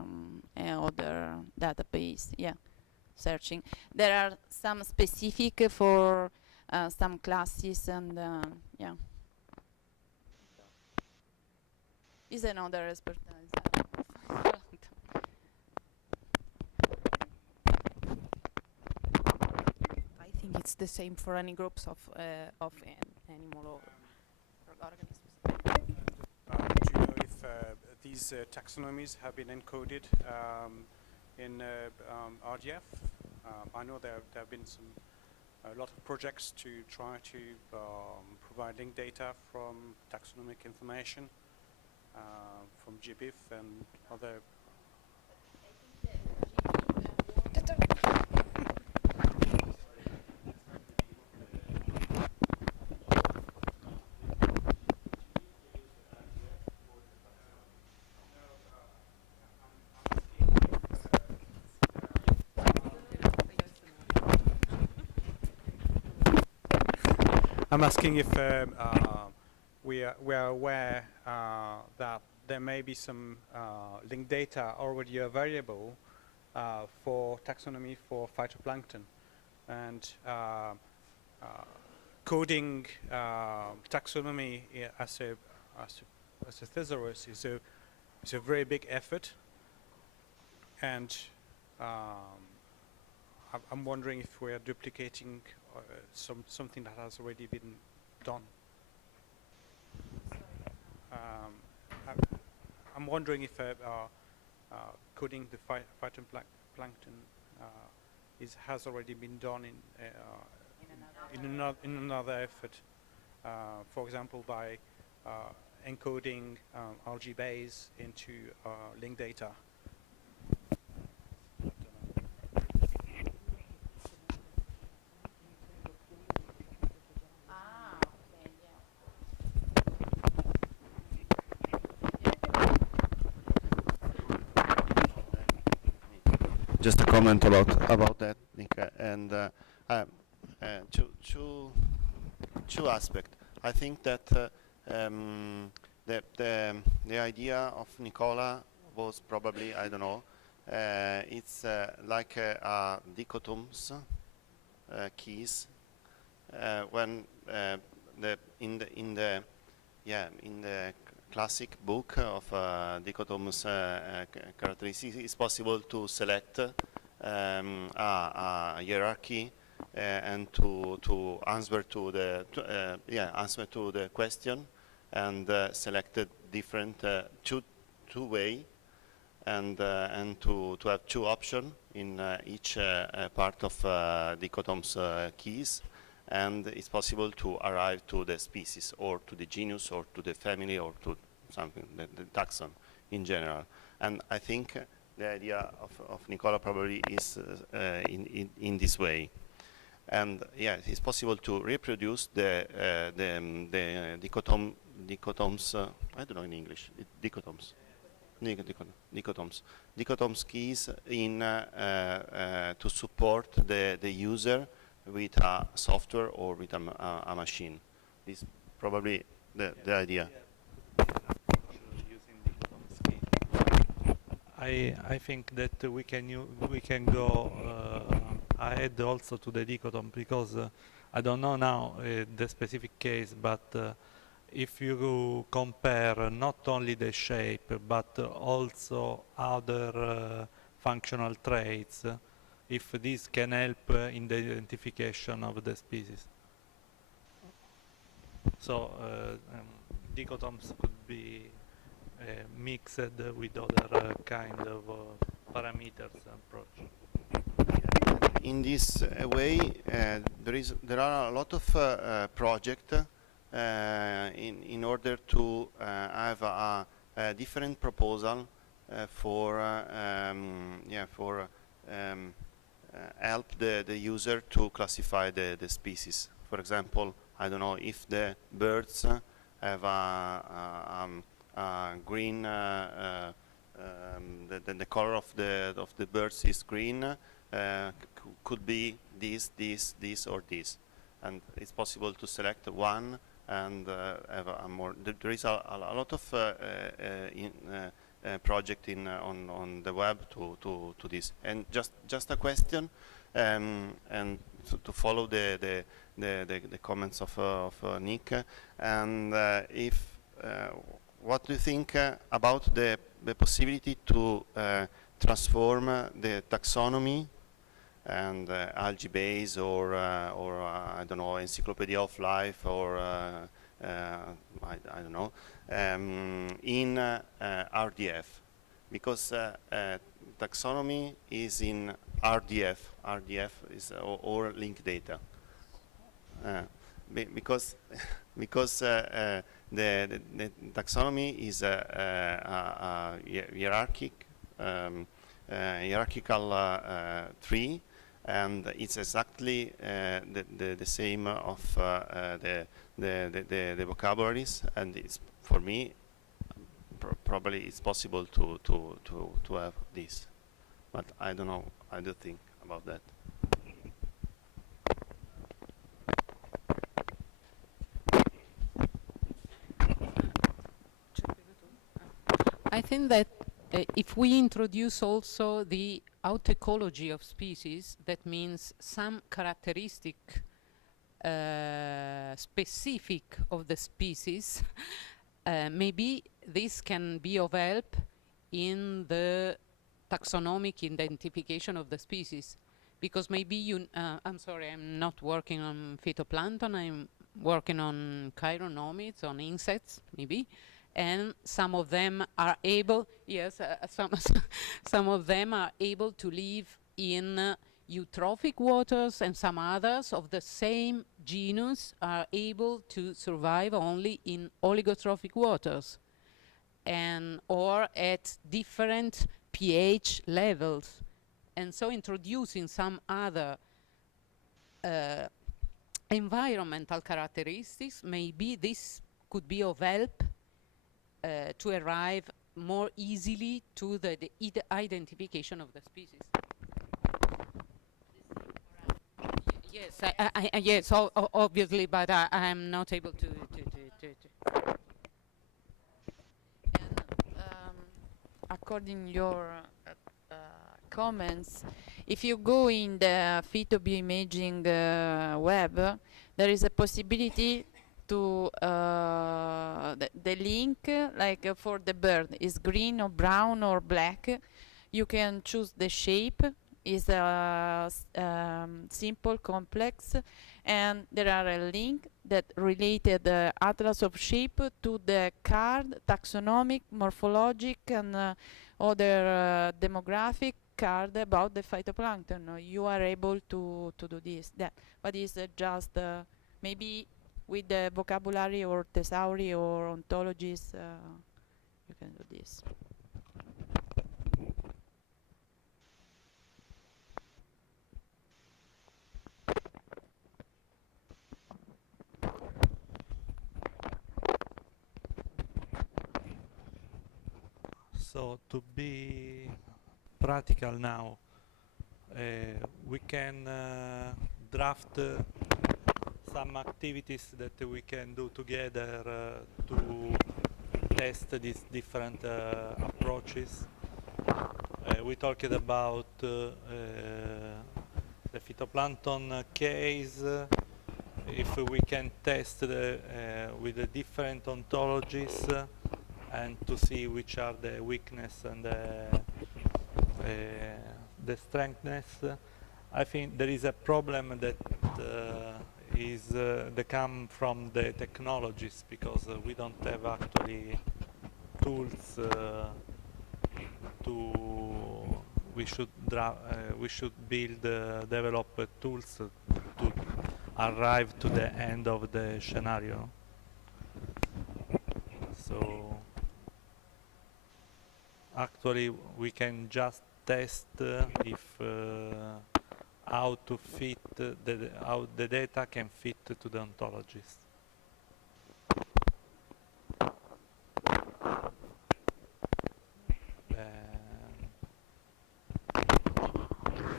database. Yeah, searching. There are some specific for some classes, and yeah, is another expertise. it's the same for any groups of animal or organisms. Do you know if these taxonomies have been encoded in RDF? I know there have been a lot of projects to try to provide linked data from taxonomic information from GBIF and other. I'm asking if we are aware that there may be some linked data already available for taxonomy for phytoplankton, and coding taxonomy as a thesaurus is a very big effort, and I'm wondering if we are duplicating something that has already been done. I'm wondering if coding the phytoplankton has already been done in another effort. For example, by encoding algae base into linked data. Just a comment about that, Nick, and two aspects. I think that the idea of Nicola was probably, I don't know, it's like dichotoms keys when in the classic book of dichotomous characteristics, it's possible to select a hierarchy and to answer to the question, and select a different two way, and to have two options in each part of dichotomous keys. And it's possible to arrive to the species, or to the genus, or to the family, or to something, the taxon in general. And I think the idea of Nicola probably is in this way. And yeah, it's possible to reproduce the dichotoms. I don't know in English. Dichotoms. Dichotoms keys in to support the user with a software or with a machine. This is probably the idea. I think that we can go ahead also to the dichotom, because I don't know now the specific case, but if you compare not only the shape but also other functional traits, if this can help in the identification of the species. So dichotoms could be mixed with other kind of parameters approach. In this way, there are a lot of projects in order to have a different proposal for help the user to classify the species. For example, I don't know if the birds have a green, the color of the birds is green, could be this, or this, and it's possible to select one and have a more. There is a lot of project on the web to this. And just a question, and to follow the comments of Nick, and if what do you think about the possibility to transform the taxonomy and AlgaBase or I don't know, Encyclopedia of Life or I don't know, in RDF, because taxonomy is in RDF. RDF is or linked data. Because the taxonomy is a hierarchical tree, and it's exactly the same of the vocabularies, and it's, for me, probably it's possible to have this, but I don't know. I do think about that. I think that if we introduce also the autoecology of species, that means some characteristic specific of the species, maybe this can be of help in the taxonomic identification of the species. Because maybe you, I'm sorry, I'm not working on phytoplankton, I'm working on chironomids, on insects, maybe. And some of them are able, yes, some of them are able to live in eutrophic waters, and some others of the same genus are able to survive only in oligotrophic waters, and or at different pH levels. And so introducing some other environmental characteristics, maybe this could be of help to arrive more easily to the identification of the species. Yes, yes, obviously, but I am not able to. And according your comments, if you go in the phytobioimaging web, there is a possibility to the link, like for the bird is green or brown or black. You can choose the shape, is a simple, complex, and there are a link that related the atlas of shape to the card, taxonomic, morphologic, and other demographic card about the phytoplankton. You are able to do this. But it's just maybe with the vocabulary or thesauri or ontologies, you can do this. So to be practical now, we can draft some activities that we can do together to test these different approaches. We talked about the phytoplankton case, if we can test with the different ontologies and to see which are the weakness and the strengthness. I think there is a problem that is they come from the technologies, because we don't have actually tools we should build develop tools to arrive to the end of the scenario. So actually we can just test if how to fit how the data can fit to the ontologies.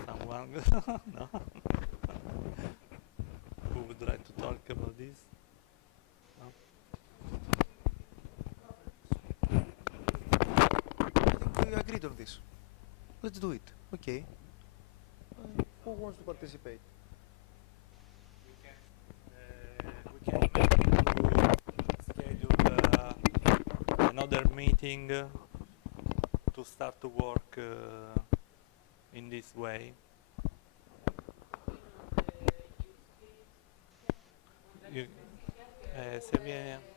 Someone no? Who would like to talk about this? No? I think we agreed on this. Let's do it. Okay. Who wants to participate? We can maybe schedule another meeting to start to work in this way. se viene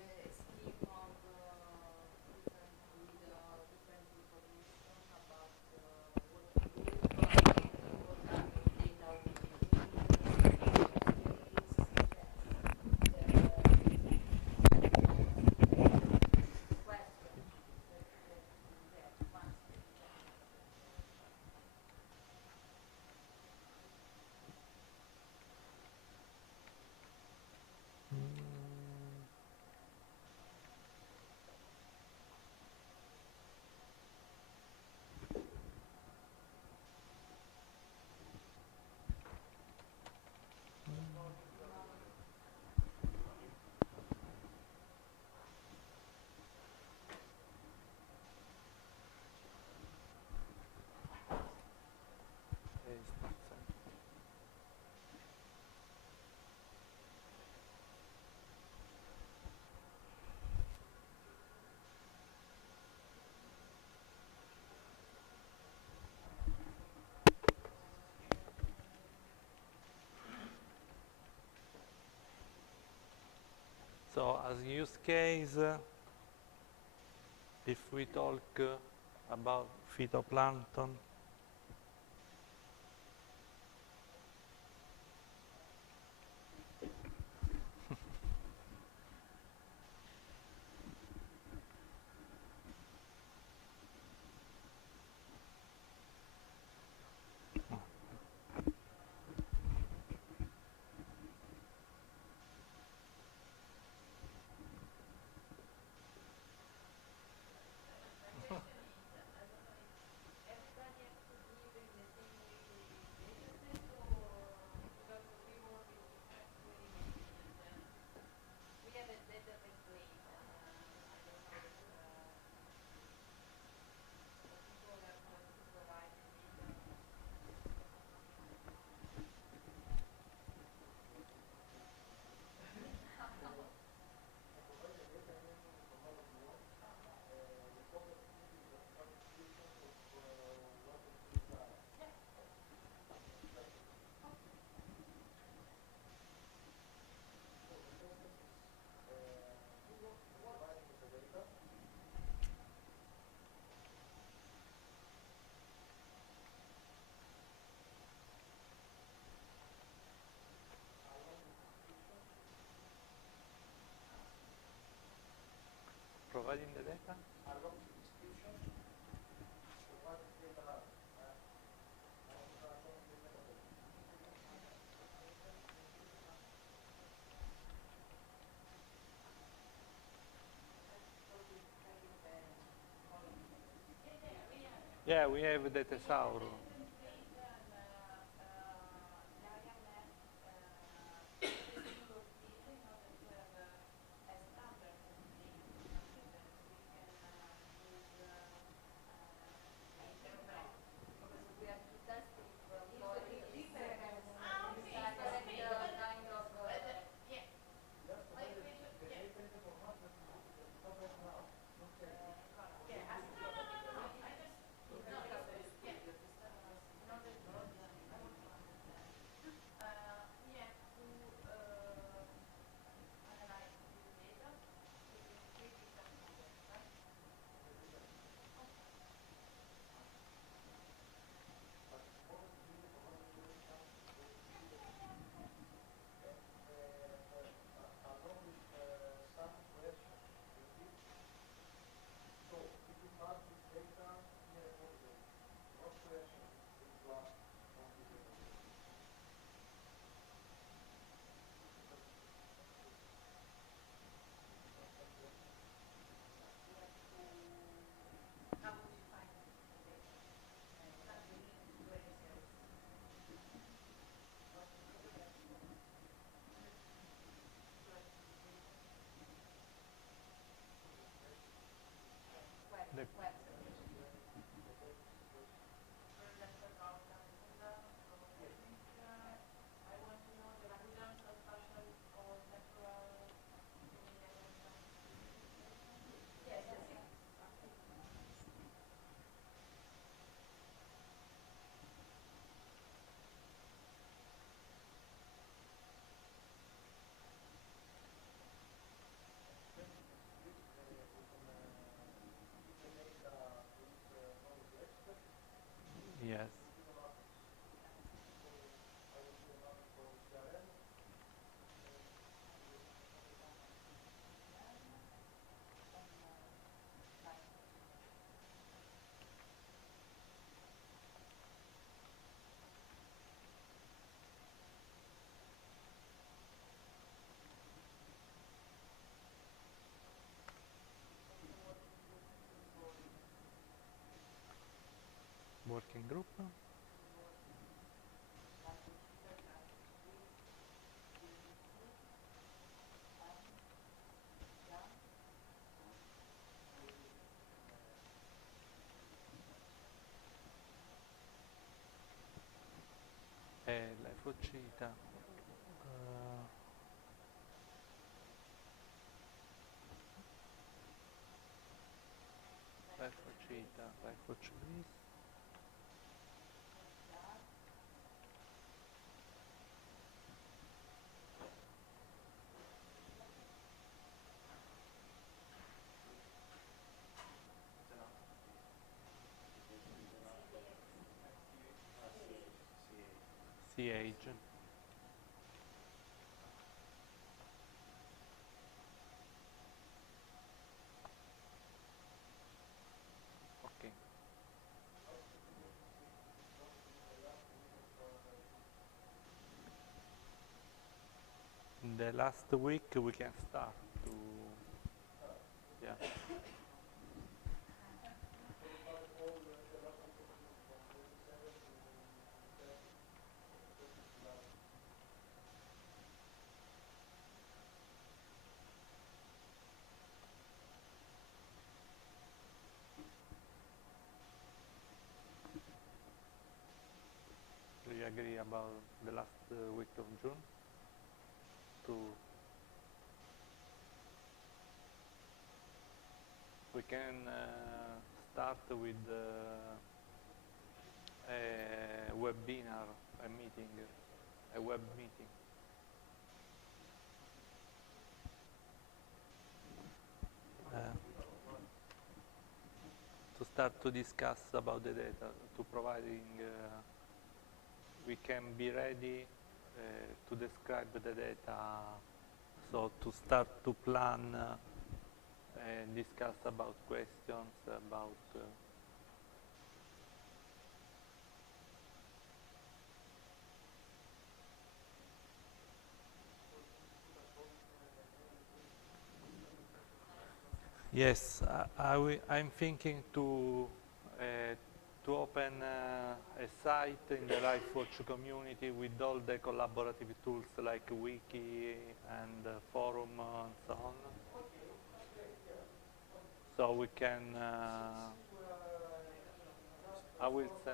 so as use case, if we talk about phytoplankton, providing the data. Yeah, we have the Thesauri. working group. Life uscita. Life uscita, life uscita. CH. Okay. In the last week we can start to, yeah. Do you agree about the last week of June? We can start with a webinar, a meeting, a web meeting. To start to discuss about the data, to providing, we can be ready to describe the data, so to start to plan and discuss about questions, about yes, I'm thinking to open a site in the LifeWatch community with all the collaborative tools like wiki and forum and so on. So we can, I will say.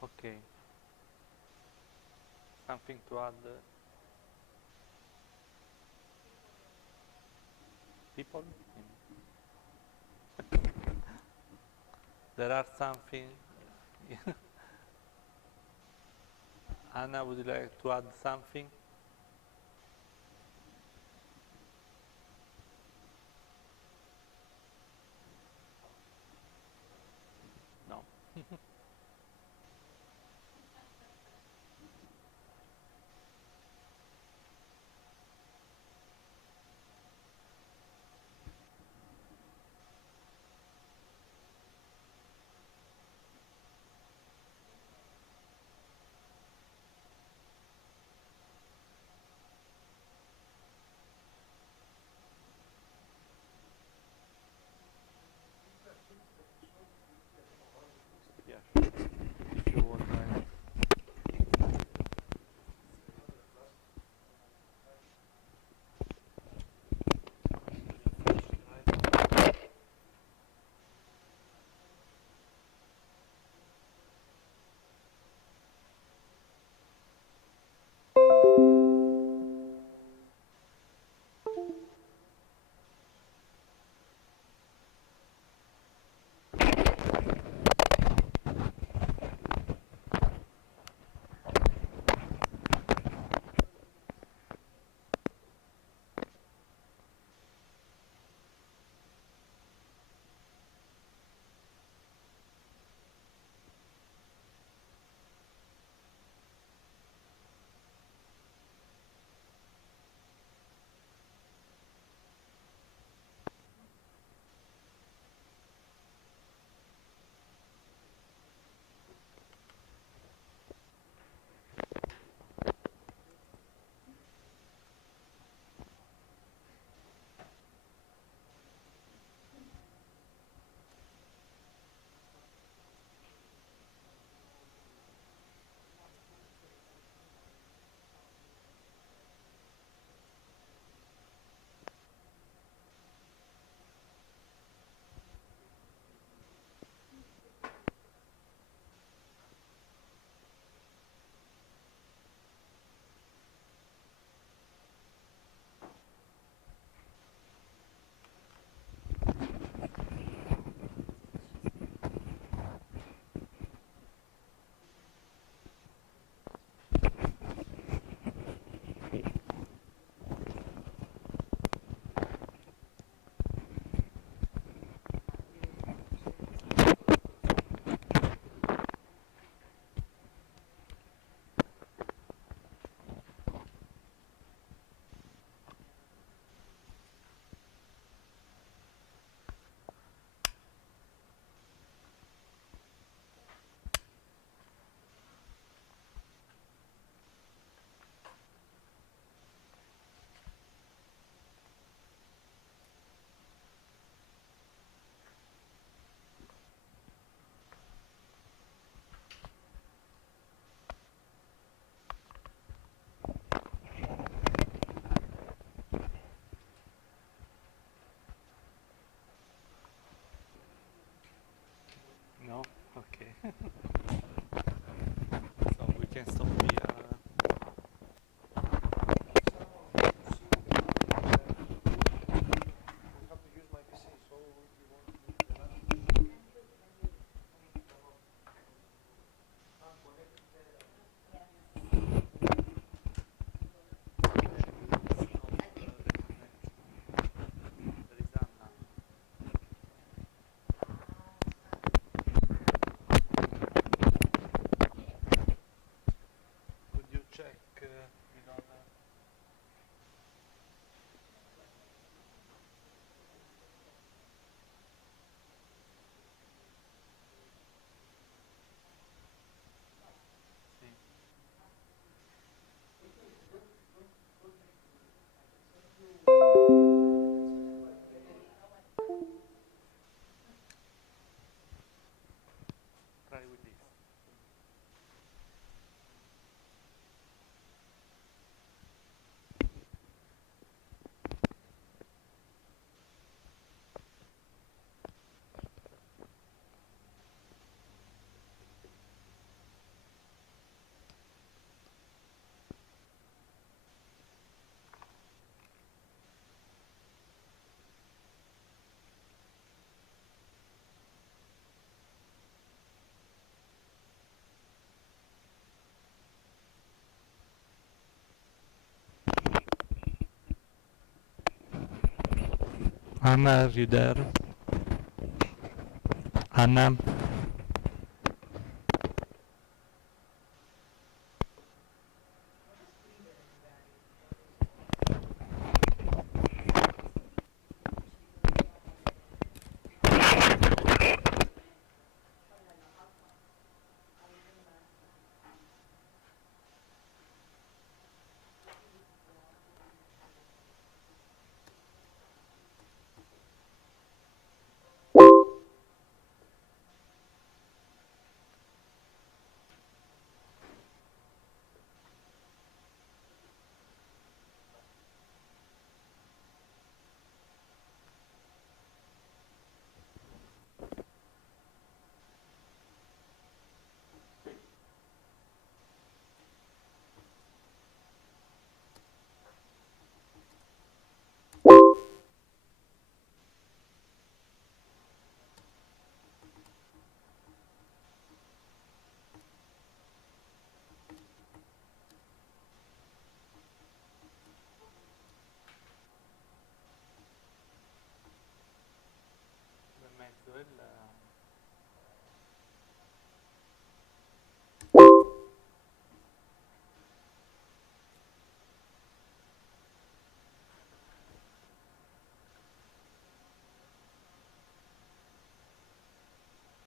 Okay. Something to add? People? There are something. Anna, would you like to add something? No. Anna, are you there? Anna?